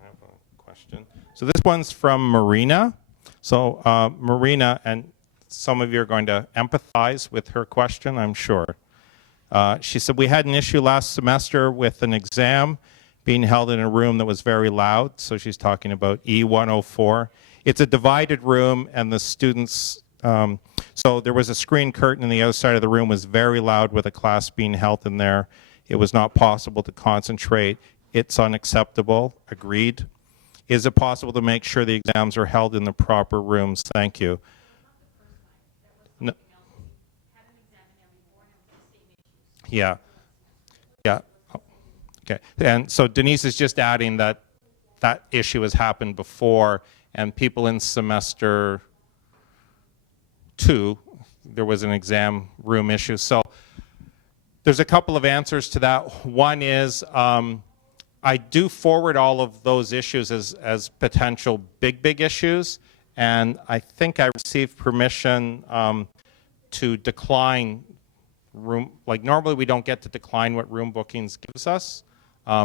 I have a question. So this one's from Marina. So Marina, and some of you are going to empathize with her question, I'm sure. She said, we had an issue last semester with an exam being held in a room that was very loud. So she's talking about E104. It's a divided room, and the students, so there was a screen curtain, and the other side of the room was very loud with a class being held in there. It was not possible to concentrate. It's unacceptable. Agreed. Is it possible to make sure the exams are held in the proper rooms? Thank you. No. Yeah. Yeah. Okay. And so Denise is just adding that that issue has happened before, and people in semester 2, there was an exam room issue. So there's a couple of answers to that. One is I do forward all of those issues as potential big issues, and I think I received permission to decline room, like normally we don't get to decline what room bookings gives us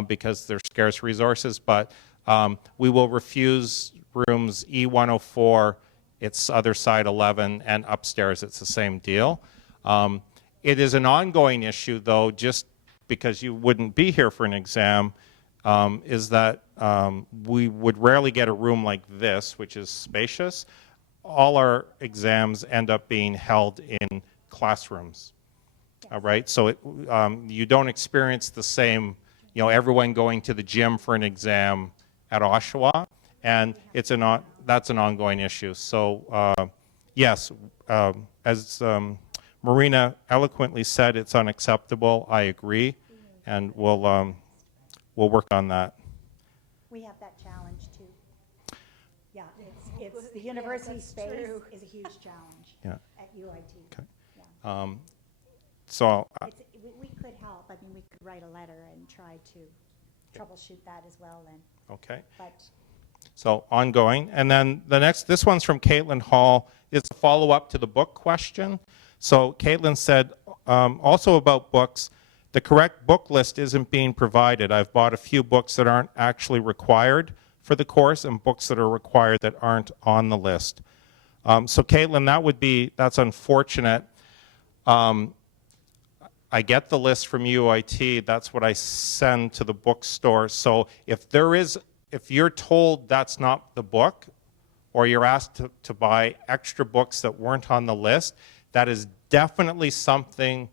because they're scarce resources, but we will refuse rooms E104, it's other side 11, and upstairs it's the same deal. It is an ongoing issue though, just because you wouldn't be here for an exam, is that we would rarely get a room like this, which is spacious. All our exams end up being held in classrooms. All right, so you don't experience the same, everyone going to the gym for an exam at Oshawa, and that's an ongoing issue. So yes, as Marina eloquently said, it's unacceptable. I agree, and we'll work on that. We have that challenge too. Yeah, it's the university space is a huge challenge at UIT. Okay. Yeah. So we could help. I mean, we could write a letter and try to troubleshoot that as well then. okay. But So ongoing. And then this one's from Caitlin Hall. It's a follow-up to the book question. So Caitlin said, also about books, the correct book list isn't being provided. I've bought a few books that aren't actually required for the course and books that are required that aren't on the list. So Caitlin, that's unfortunate. I get the list from UIT, that's what I send to the bookstore. So if you're told that's not the book, or you're asked to buy extra books that weren't on the list, that is definitely something.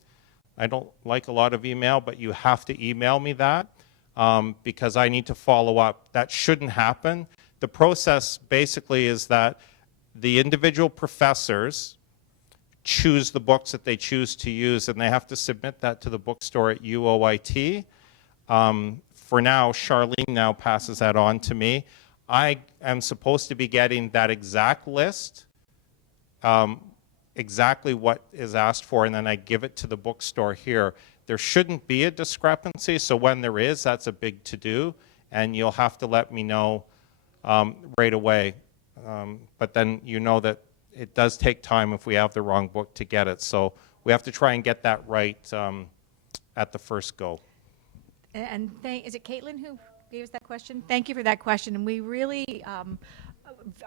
I don't like a lot of email, but you have to email me that because I need to follow up. That shouldn't happen. The process basically is that the individual professors choose the books that they choose to use, and they have to submit that to the bookstore at UOIT. For now, Charlene now passes that on to me. I am supposed to be getting that exact list, exactly what is asked for, and then I give it to the bookstore here. There shouldn't be a discrepancy, so when there is, that's a big to-do, and you'll have to let me know right away. But then you know that it does take time if we have the wrong book to get it. So we have to try and get that right at the first go. And is it Caitlin who gave us that question? Thank you for that question. And we really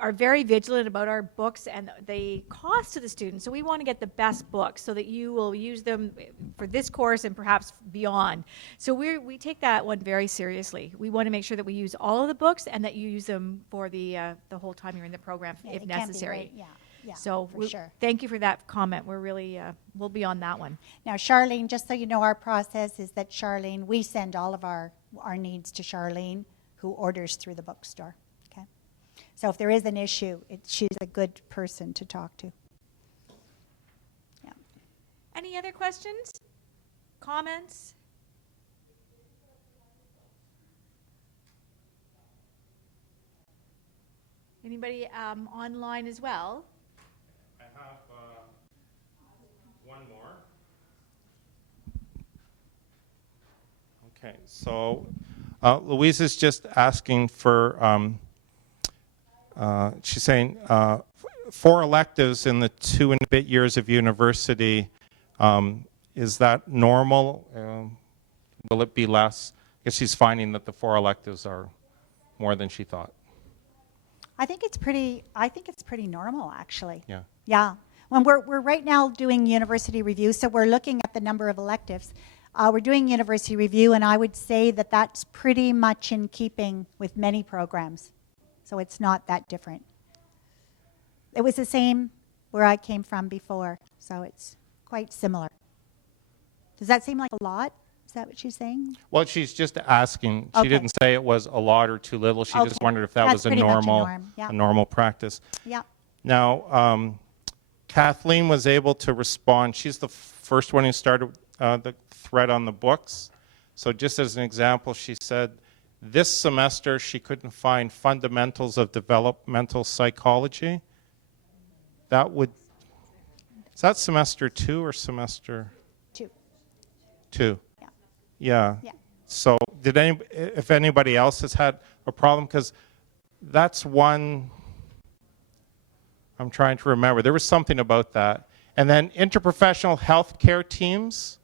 are very vigilant about our books and the cost to the students. So we want to get the best books so that you will use them for this course and perhaps beyond. So we take that one very seriously. We want to make sure that we use all of the books and that you use them for the whole time you're in the program if it can't be necessary. right. Yeah, So for sure. thank you for that comment. We're really, we'll be on that one. Now, Charlene, just so you know, our process is that Charlene, we send all of our needs to Charlene, who orders through the bookstore. Okay. So if there is an issue, she's a good person to talk to. Yeah. Any other questions? Comments? Anybody online as well? I have one more. Okay, so Louise is just asking for, she's saying 4 electives in the 2 and a bit years of university. Is that normal? Will it be less? I guess she's finding that the 4 electives are more than she thought. I think it's pretty normal, actually. Yeah. Yeah. When we're right now doing university review, so we're looking at the number of electives. We're doing university review, and I would say that that's pretty much in keeping with many programs. So it's not that different. It was the same where I came from before, so it's quite similar. Does that seem like a lot? Is that what she's saying? Well, she's just asking. She Okay. didn't say it was a lot or too little. She just Okay. wondered if that That's was a pretty much a normal, norm. Yeah. a normal practice. Yeah. Now, Kathleen was able to respond. She's the first one who started the thread on the books. So just as an example, she said this semester she couldn't find fundamentals of developmental psychology. Is that semester 2 or semester? 2. 2. Yeah. Yeah. Yeah. So if anybody else has had a problem, because that's one I'm trying to remember. There was something about that. And then interprofessional healthcare teams.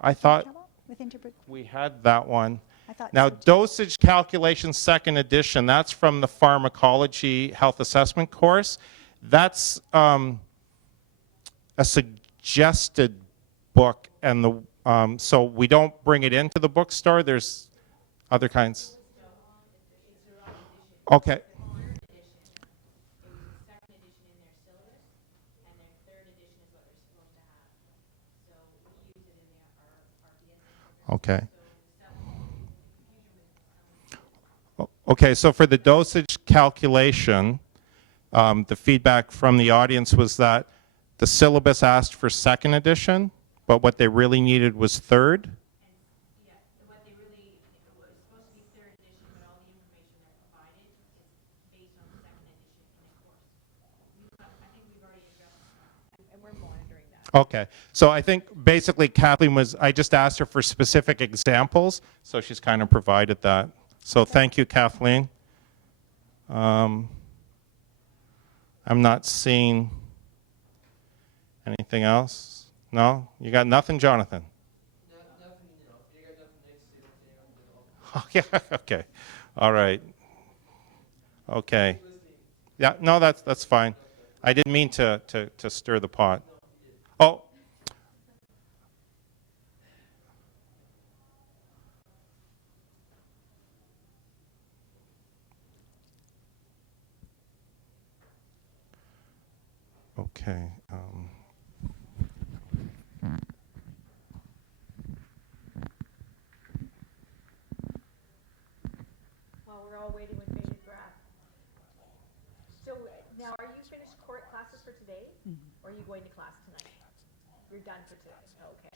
I thought With we had that one. I thought Now, so too. dosage calculation second edition, that's from the pharmacology health assessment course. That's a suggested book, and so we don't bring it into the bookstore. There's other kinds. Okay. Okay. Okay, so for the dosage calculation, the feedback from the audience was that the syllabus asked for second edition, but what they really needed was third. Okay, so I think basically Kathleen I just asked her for specific examples, so she's kind of provided that. So thank you, Kathleen. I'm not seeing anything else. No? You got nothing, Jonathan? Okay, okay. All right. Okay. Yeah, no, that's fine. I didn't mean to stir the pot. Oh, Okay. While we're all waiting with bated breath. So now, are you finished court classes for today? Or are you going to class tonight? You're done for today. Okay.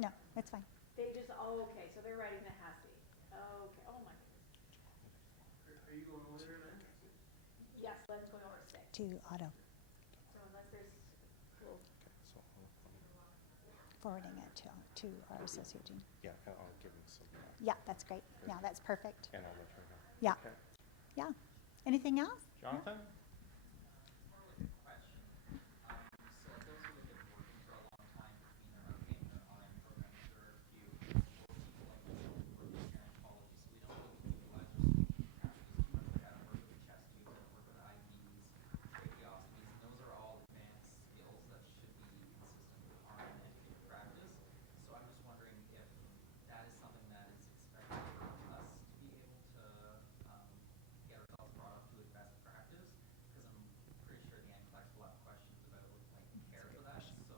No, that's fine. They just, okay, so they're writing the HASI. Okay, oh my goodness. Are you going over there, Lynn? Yes, Len's going over 6. To auto, So unless there's, well, forwarding it to our associate dean. Yeah, and I'll give him some. Yeah, that's great. Yeah, that's perfect. And I'll let her know. Yeah. Okay. Yeah. Anything else? Jonathan? More like a question. So those who have been working for a long time between their RPN and their RN programs, there are a few or people like myself who work with gerontology, so we don't really utilize or practice too much. Like I don't work with chest tubes, I don't work with IVs, tracheostomies, and those are all advanced skills that should be consistent with RN and practice. So I'm just wondering if that is something that is expected from us to be able to get ourselves brought up to a best practice, because I'm pretty sure the NCLEX will have questions about like care for that. So,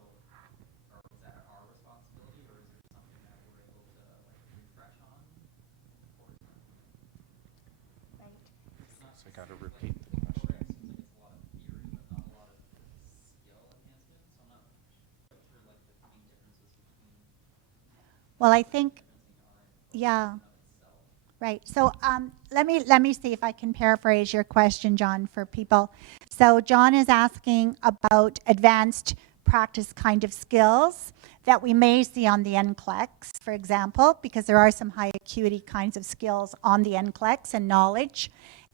or is that our responsibility, or is there something that we're able to like refresh on? Or is it Right. not So I got to repeat the program question. seems like it's a lot of theory, but not a lot of skill enhancement. So I'm not quite sure like the main differences between Well, I think, difference in RN yeah. in of itself. Right. So let me see if I can paraphrase your question, John, for people. So John is asking about advanced practice kind of skills that we may see on the NCLEX, for example, because there are some high acuity kinds of skills on the NCLEX and knowledge,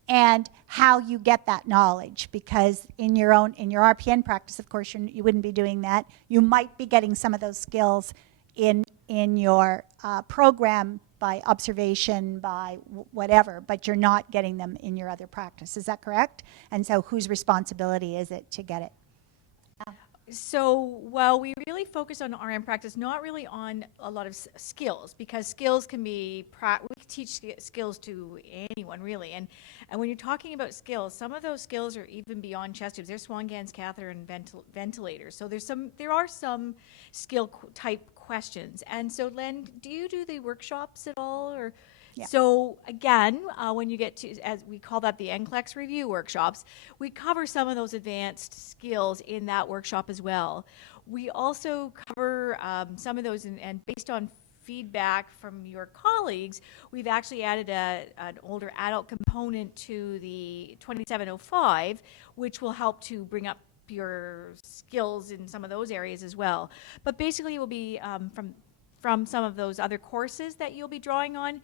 and how you get that knowledge. Because in your RPN practice, of course, you wouldn't be doing that. You might be getting some of those skills in your program by observation, by whatever, but you're not getting them in your other practice. Is that correct? And so whose responsibility is it to get it? So, well, we really focus on RN practice, not really on a lot of skills, because skills can be, we can teach skills to anyone, really. And when you're talking about skills, some of those skills are even beyond chest tubes. There's Swan-Ganz catheter and ventilators. So there are some skill type questions. And so, Len, do you do the workshops at all, or? Yeah. So again, when you get to, as we call that the NCLEX review workshops, we cover some of those advanced skills in that workshop as well. We also cover some of those, and based on feedback from your colleagues, we've actually added an older adult component to the 2705, which will help to bring up your skills in some of those areas as well. But basically, it will be from some of those other courses that you'll be drawing on,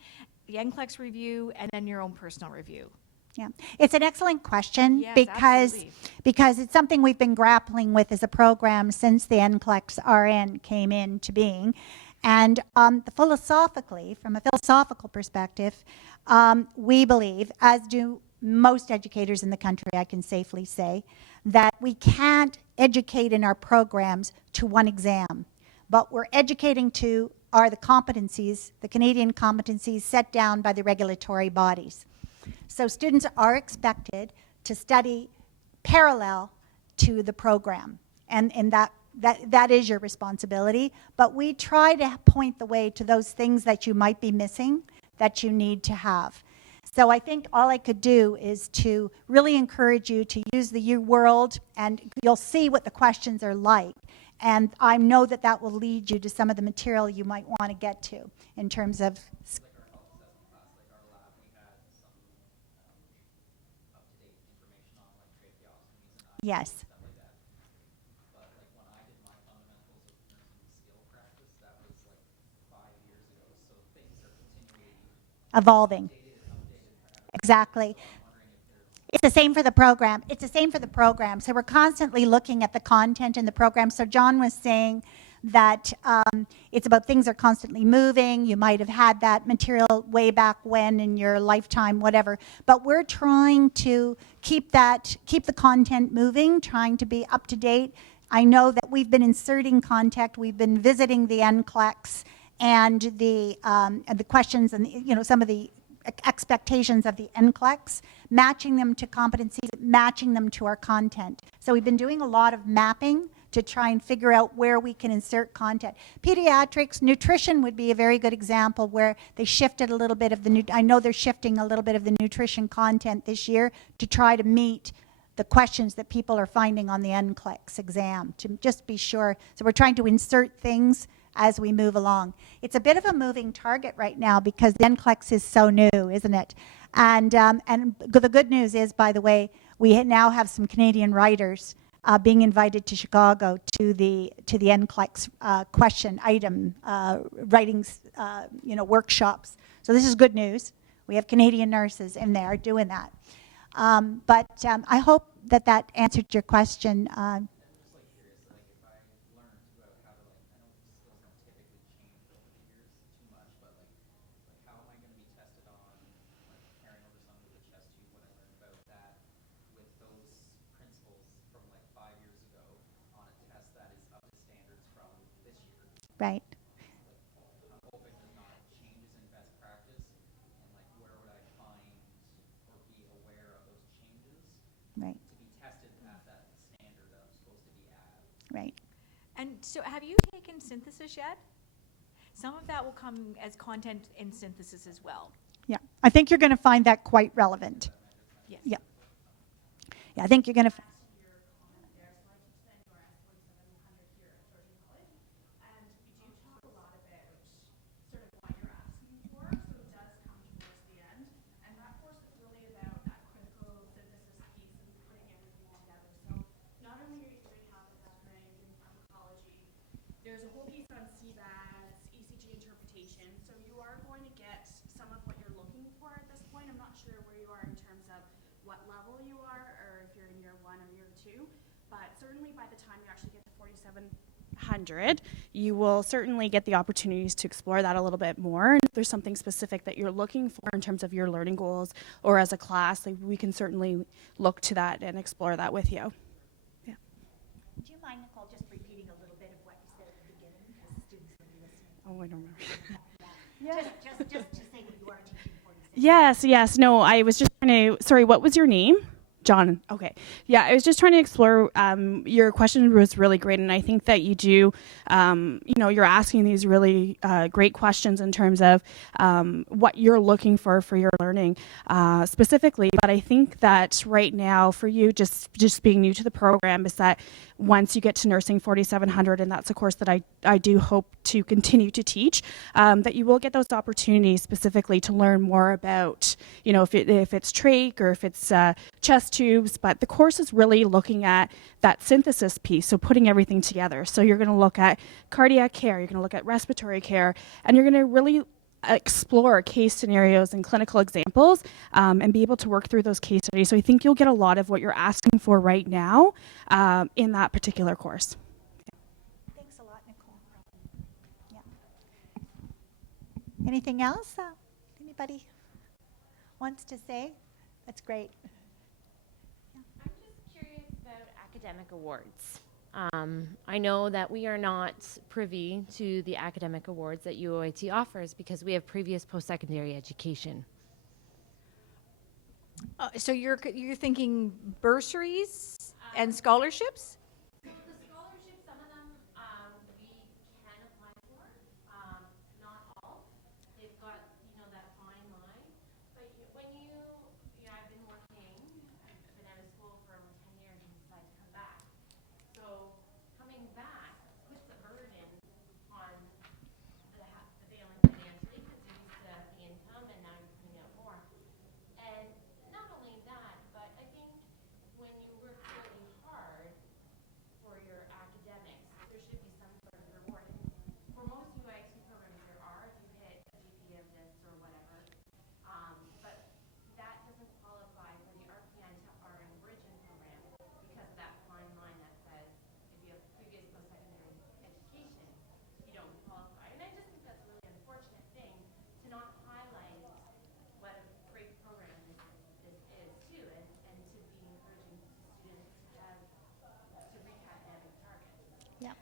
the NCLEX review, and then your own personal review. Yeah, it's an excellent question. Yes, because it's something we've been grappling with as a program since the NCLEX RN came into being. And philosophically, from a philosophical perspective, we believe, as do most educators in the country, I can safely say, that we can't educate in our programs to one exam. But we're educating to are the competencies, the Canadian competencies set down by the regulatory bodies. So students are expected to study parallel to the program, and that is your responsibility. But we try to point the way to those things that you might be missing that you need to have. So I think all I could do is to really encourage you to use the UWorld, and you'll see what the questions are like. And I know that will lead you to some of the material you might want to get to in terms of. Like our health assessment class, like our lab, we had some up-to-date information on like tracheostomies and IVs Yes. and stuff like that. But like when I did my fundamentals of nursing skill practice, that was like 5 years ago. So things are continually Evolving. updated and updated. Exactly. So I'm wondering if there's It's the same for the program. It's the same for the program. So we're constantly looking at the content in the program. So John was saying that it's about things are constantly moving. You might have had that material way back when in your lifetime, whatever. But we're trying to keep the content moving, trying to be up to date. I know that we've been inserting content. We've been visiting the NCLEX and the questions and some of the expectations of the NCLEX, matching them to competencies, matching them to our content. So we've been doing a lot of mapping to try and figure out where we can insert content. Pediatrics, nutrition would be a very good example where they shifted a little bit of the, I know they're shifting a little bit of the nutrition content this year to try to meet the questions that people are finding on the NCLEX exam, to just be sure. So we're trying to insert things as we move along. It's a bit of a moving target right now because the NCLEX is so new, isn't it? And the good news is, by the way, we now have some Canadian writers being invited to Chicago to the NCLEX question item writings, workshops. So this is good news. We have Canadian nurses in there doing that. But I hope that answered your question. I'm just like curious, like if I learned about how to like, I know skills don't typically change over the years too much, but like how am I going to be tested on like carrying over some of the chest tube, what I learned about that with those principles from like 5 years ago on a test that is up to standards from this year. Right. Like, I'm hoping there's not changes in best practice, and like where would I find or be aware of those changes Right. to be tested at that standard that I'm supposed to be at. Right. And so have you taken synthesis yet? Some of that will come as content in synthesis as well. Yeah. I think you're going to find that quite relevant. Yes. Yeah. Yeah, I think you're going to. There's a whole piece on CVADs, ECG interpretation, so you are going to get some of what you're looking for at this point. I'm not sure where you are in terms of what level you are, or if you're in year 1 or year 2, but certainly by the time you actually get to 4700, you will certainly get the opportunities to explore that a little bit more. And if there's something specific that you're looking for in terms of your learning goals or as a class, like, we can certainly look to that and explore that with you. Do you mind, Nicole, just repeating a little bit of what you said at the beginning, because the students will be listening? Oh, I don't remember. Just to say that you are teaching 46. Yes. No, I was just trying to, sorry, what was your name? John. Okay. Yeah, I was just trying to explore, your question was really great, and I think that you do, you're asking these really great questions in terms of what you're looking for your learning specifically. But I think that right now for you, just being new to the program, is that once you get to Nursing 4700, and that's a course that I do hope to continue to teach, that you will get those opportunities specifically to learn more about, if it's trach or if it's chest tubes. But the course is really looking at that synthesis piece, so putting everything together. So you're going to look at cardiac care, you're going to look at respiratory care, and you're going to really explore case scenarios and clinical examples, and be able to work through those case studies. So I think you'll get a lot of what you're asking for right now in that particular course. Thanks a lot, Nicole. Yeah. Anything else? Anybody wants to say? That's great. I'm just curious about academic awards. I know that we are not privy to the academic awards that UOIT offers because we have previous post-secondary education. So you're thinking bursaries and scholarships? So the scholarships, some of them we can apply for, not all. They've got, that fine line. But when I've been working, I've been out of school for almost 10 years and decided to come back. So coming back puts a burden on the family financially because you're used to the income and now you're putting out more. And not only that, but I think when you work really hard for your academics, there should be some sort of reward. And for most UIT programs, there are if you hit a GPA of this or whatever. But that doesn't qualify for the RPN to RN Bridging program because of that fine line that says if you have previous post-secondary education, you don't qualify. And I just think that's a really unfortunate thing to not highlight what a great program this is too, and to be encouraging students to reach academic targets. Yeah.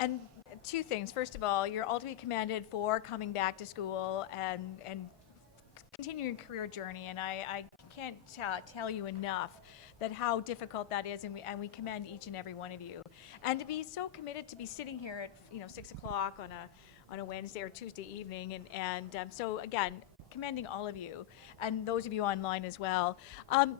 And two things. First of all, you're all to be commended for coming back to school and continuing career journey, and I can't tell you enough that how difficult that is, and we commend each and every one of you, and to be so committed to be sitting here at 6 o'clock on a Wednesday or Tuesday evening, and so again, commending all of you and those of you online as well.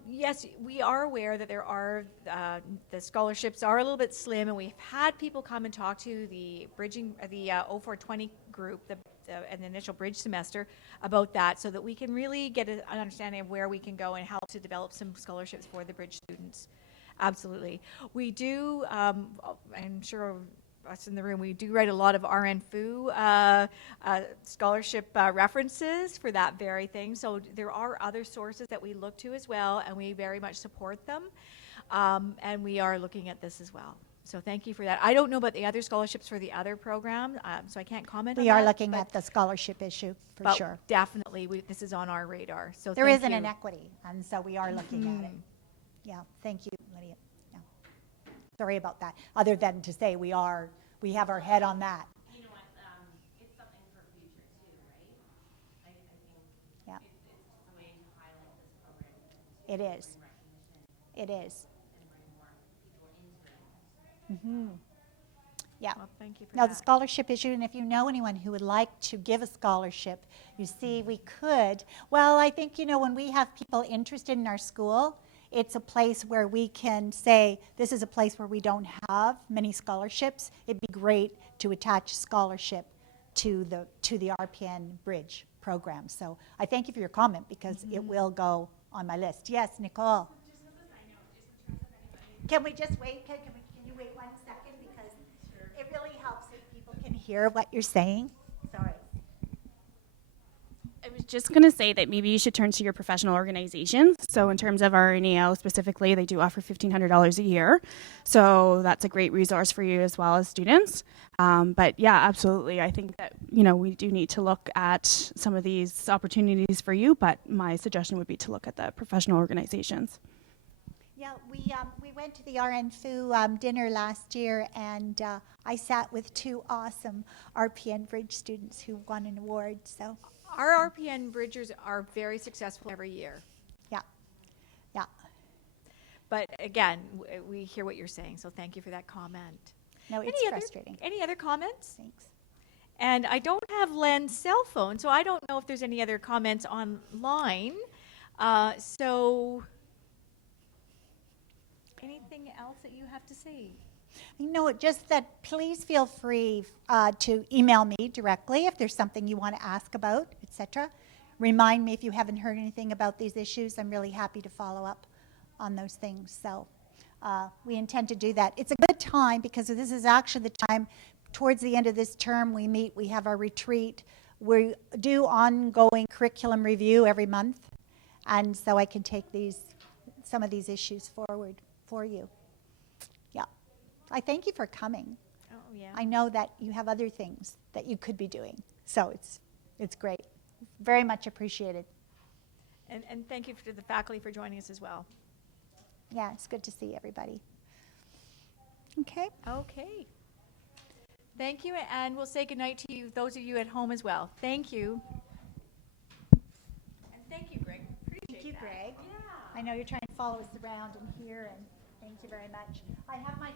Yes, we are aware that there are the scholarships are a little bit slim, and we've had people come and talk to the bridging the 0420 group, an initial bridge semester, about that, so that we can really get an understanding of where we can go and help to develop some scholarships for the bridge students. Absolutely. We do, I'm sure us in the room, we do write a lot of RN FU scholarship references for that very thing. So there are other sources that we look to as well, and we very much support them. And we are looking at this as well. So thank you for that. I don't know about the other scholarships for the other program, so I can't comment on that. We are looking at the scholarship issue for but sure. Definitely, this is on our radar. So There thank is an you. inequity, and so we are looking at it. Yeah, thank you, Lydia. Yeah. Sorry about that. Other than to say we have our head on that. You know what, it's something for future too, right? I think Yeah, it's just a way to highlight this program. it To is. bring recognition It is. and bring more people into it. Yeah. Well, thank you for Now, the that. scholarship issue, and if you know anyone who would like to give a scholarship, you see, we could. Well, I think, when we have people interested in our school, it's a place where we can say, this is a place where we don't have many scholarships. It'd be great to attach scholarship to the RPN Bridge program. So I thank you for your comment, because it will go on my list. Yes, Nicole. Can we just wait? Can you wait 1 second? Because it really helps if people can hear what you're saying. Sorry. I was just going to say that maybe you should turn to your professional organizations. So in terms of our NEO specifically, they do offer $1,500 a year. So that's a great resource for you as well as students. But yeah, absolutely. I think that, we do need to look at some of these opportunities for you, but my suggestion would be to look at the professional organizations. Yeah, we went to the RN FU dinner last year, and I sat with 2 awesome RPN Bridge students who won an award. So Our RPN Bridgers are very successful every year. yeah, yeah. But again, we hear what you're saying, so thank you for that comment. No, it's frustrating. Any other comments? Thanks. And I don't have Len's cell phone, so I don't know if there's any other comments online. So anything else that you have to say? Just that please feel free to email me directly if there's something you want to ask about, etc. Remind me if you haven't heard anything about these issues. I'm really happy to follow up on those things. So we intend to do that. It's a good time, because this is actually the time towards the end of this term we meet. We have our retreat. We do ongoing curriculum review every month, and so I can take some of these issues forward for you. Yeah. I thank you for coming. Oh, yeah. I know that you have other things that you could be doing, so it's great. Very much appreciated. And thank you to the faculty for joining us as well. Yeah, it's good to see everybody. Okay. Okay. Thank you, and we'll say goodnight to you, those of you at home as well. Thank you. And thank you, Greg. Appreciate Thank you, that. Greg. Yeah. I know you're trying to follow us around and here, and thank you very much. I have my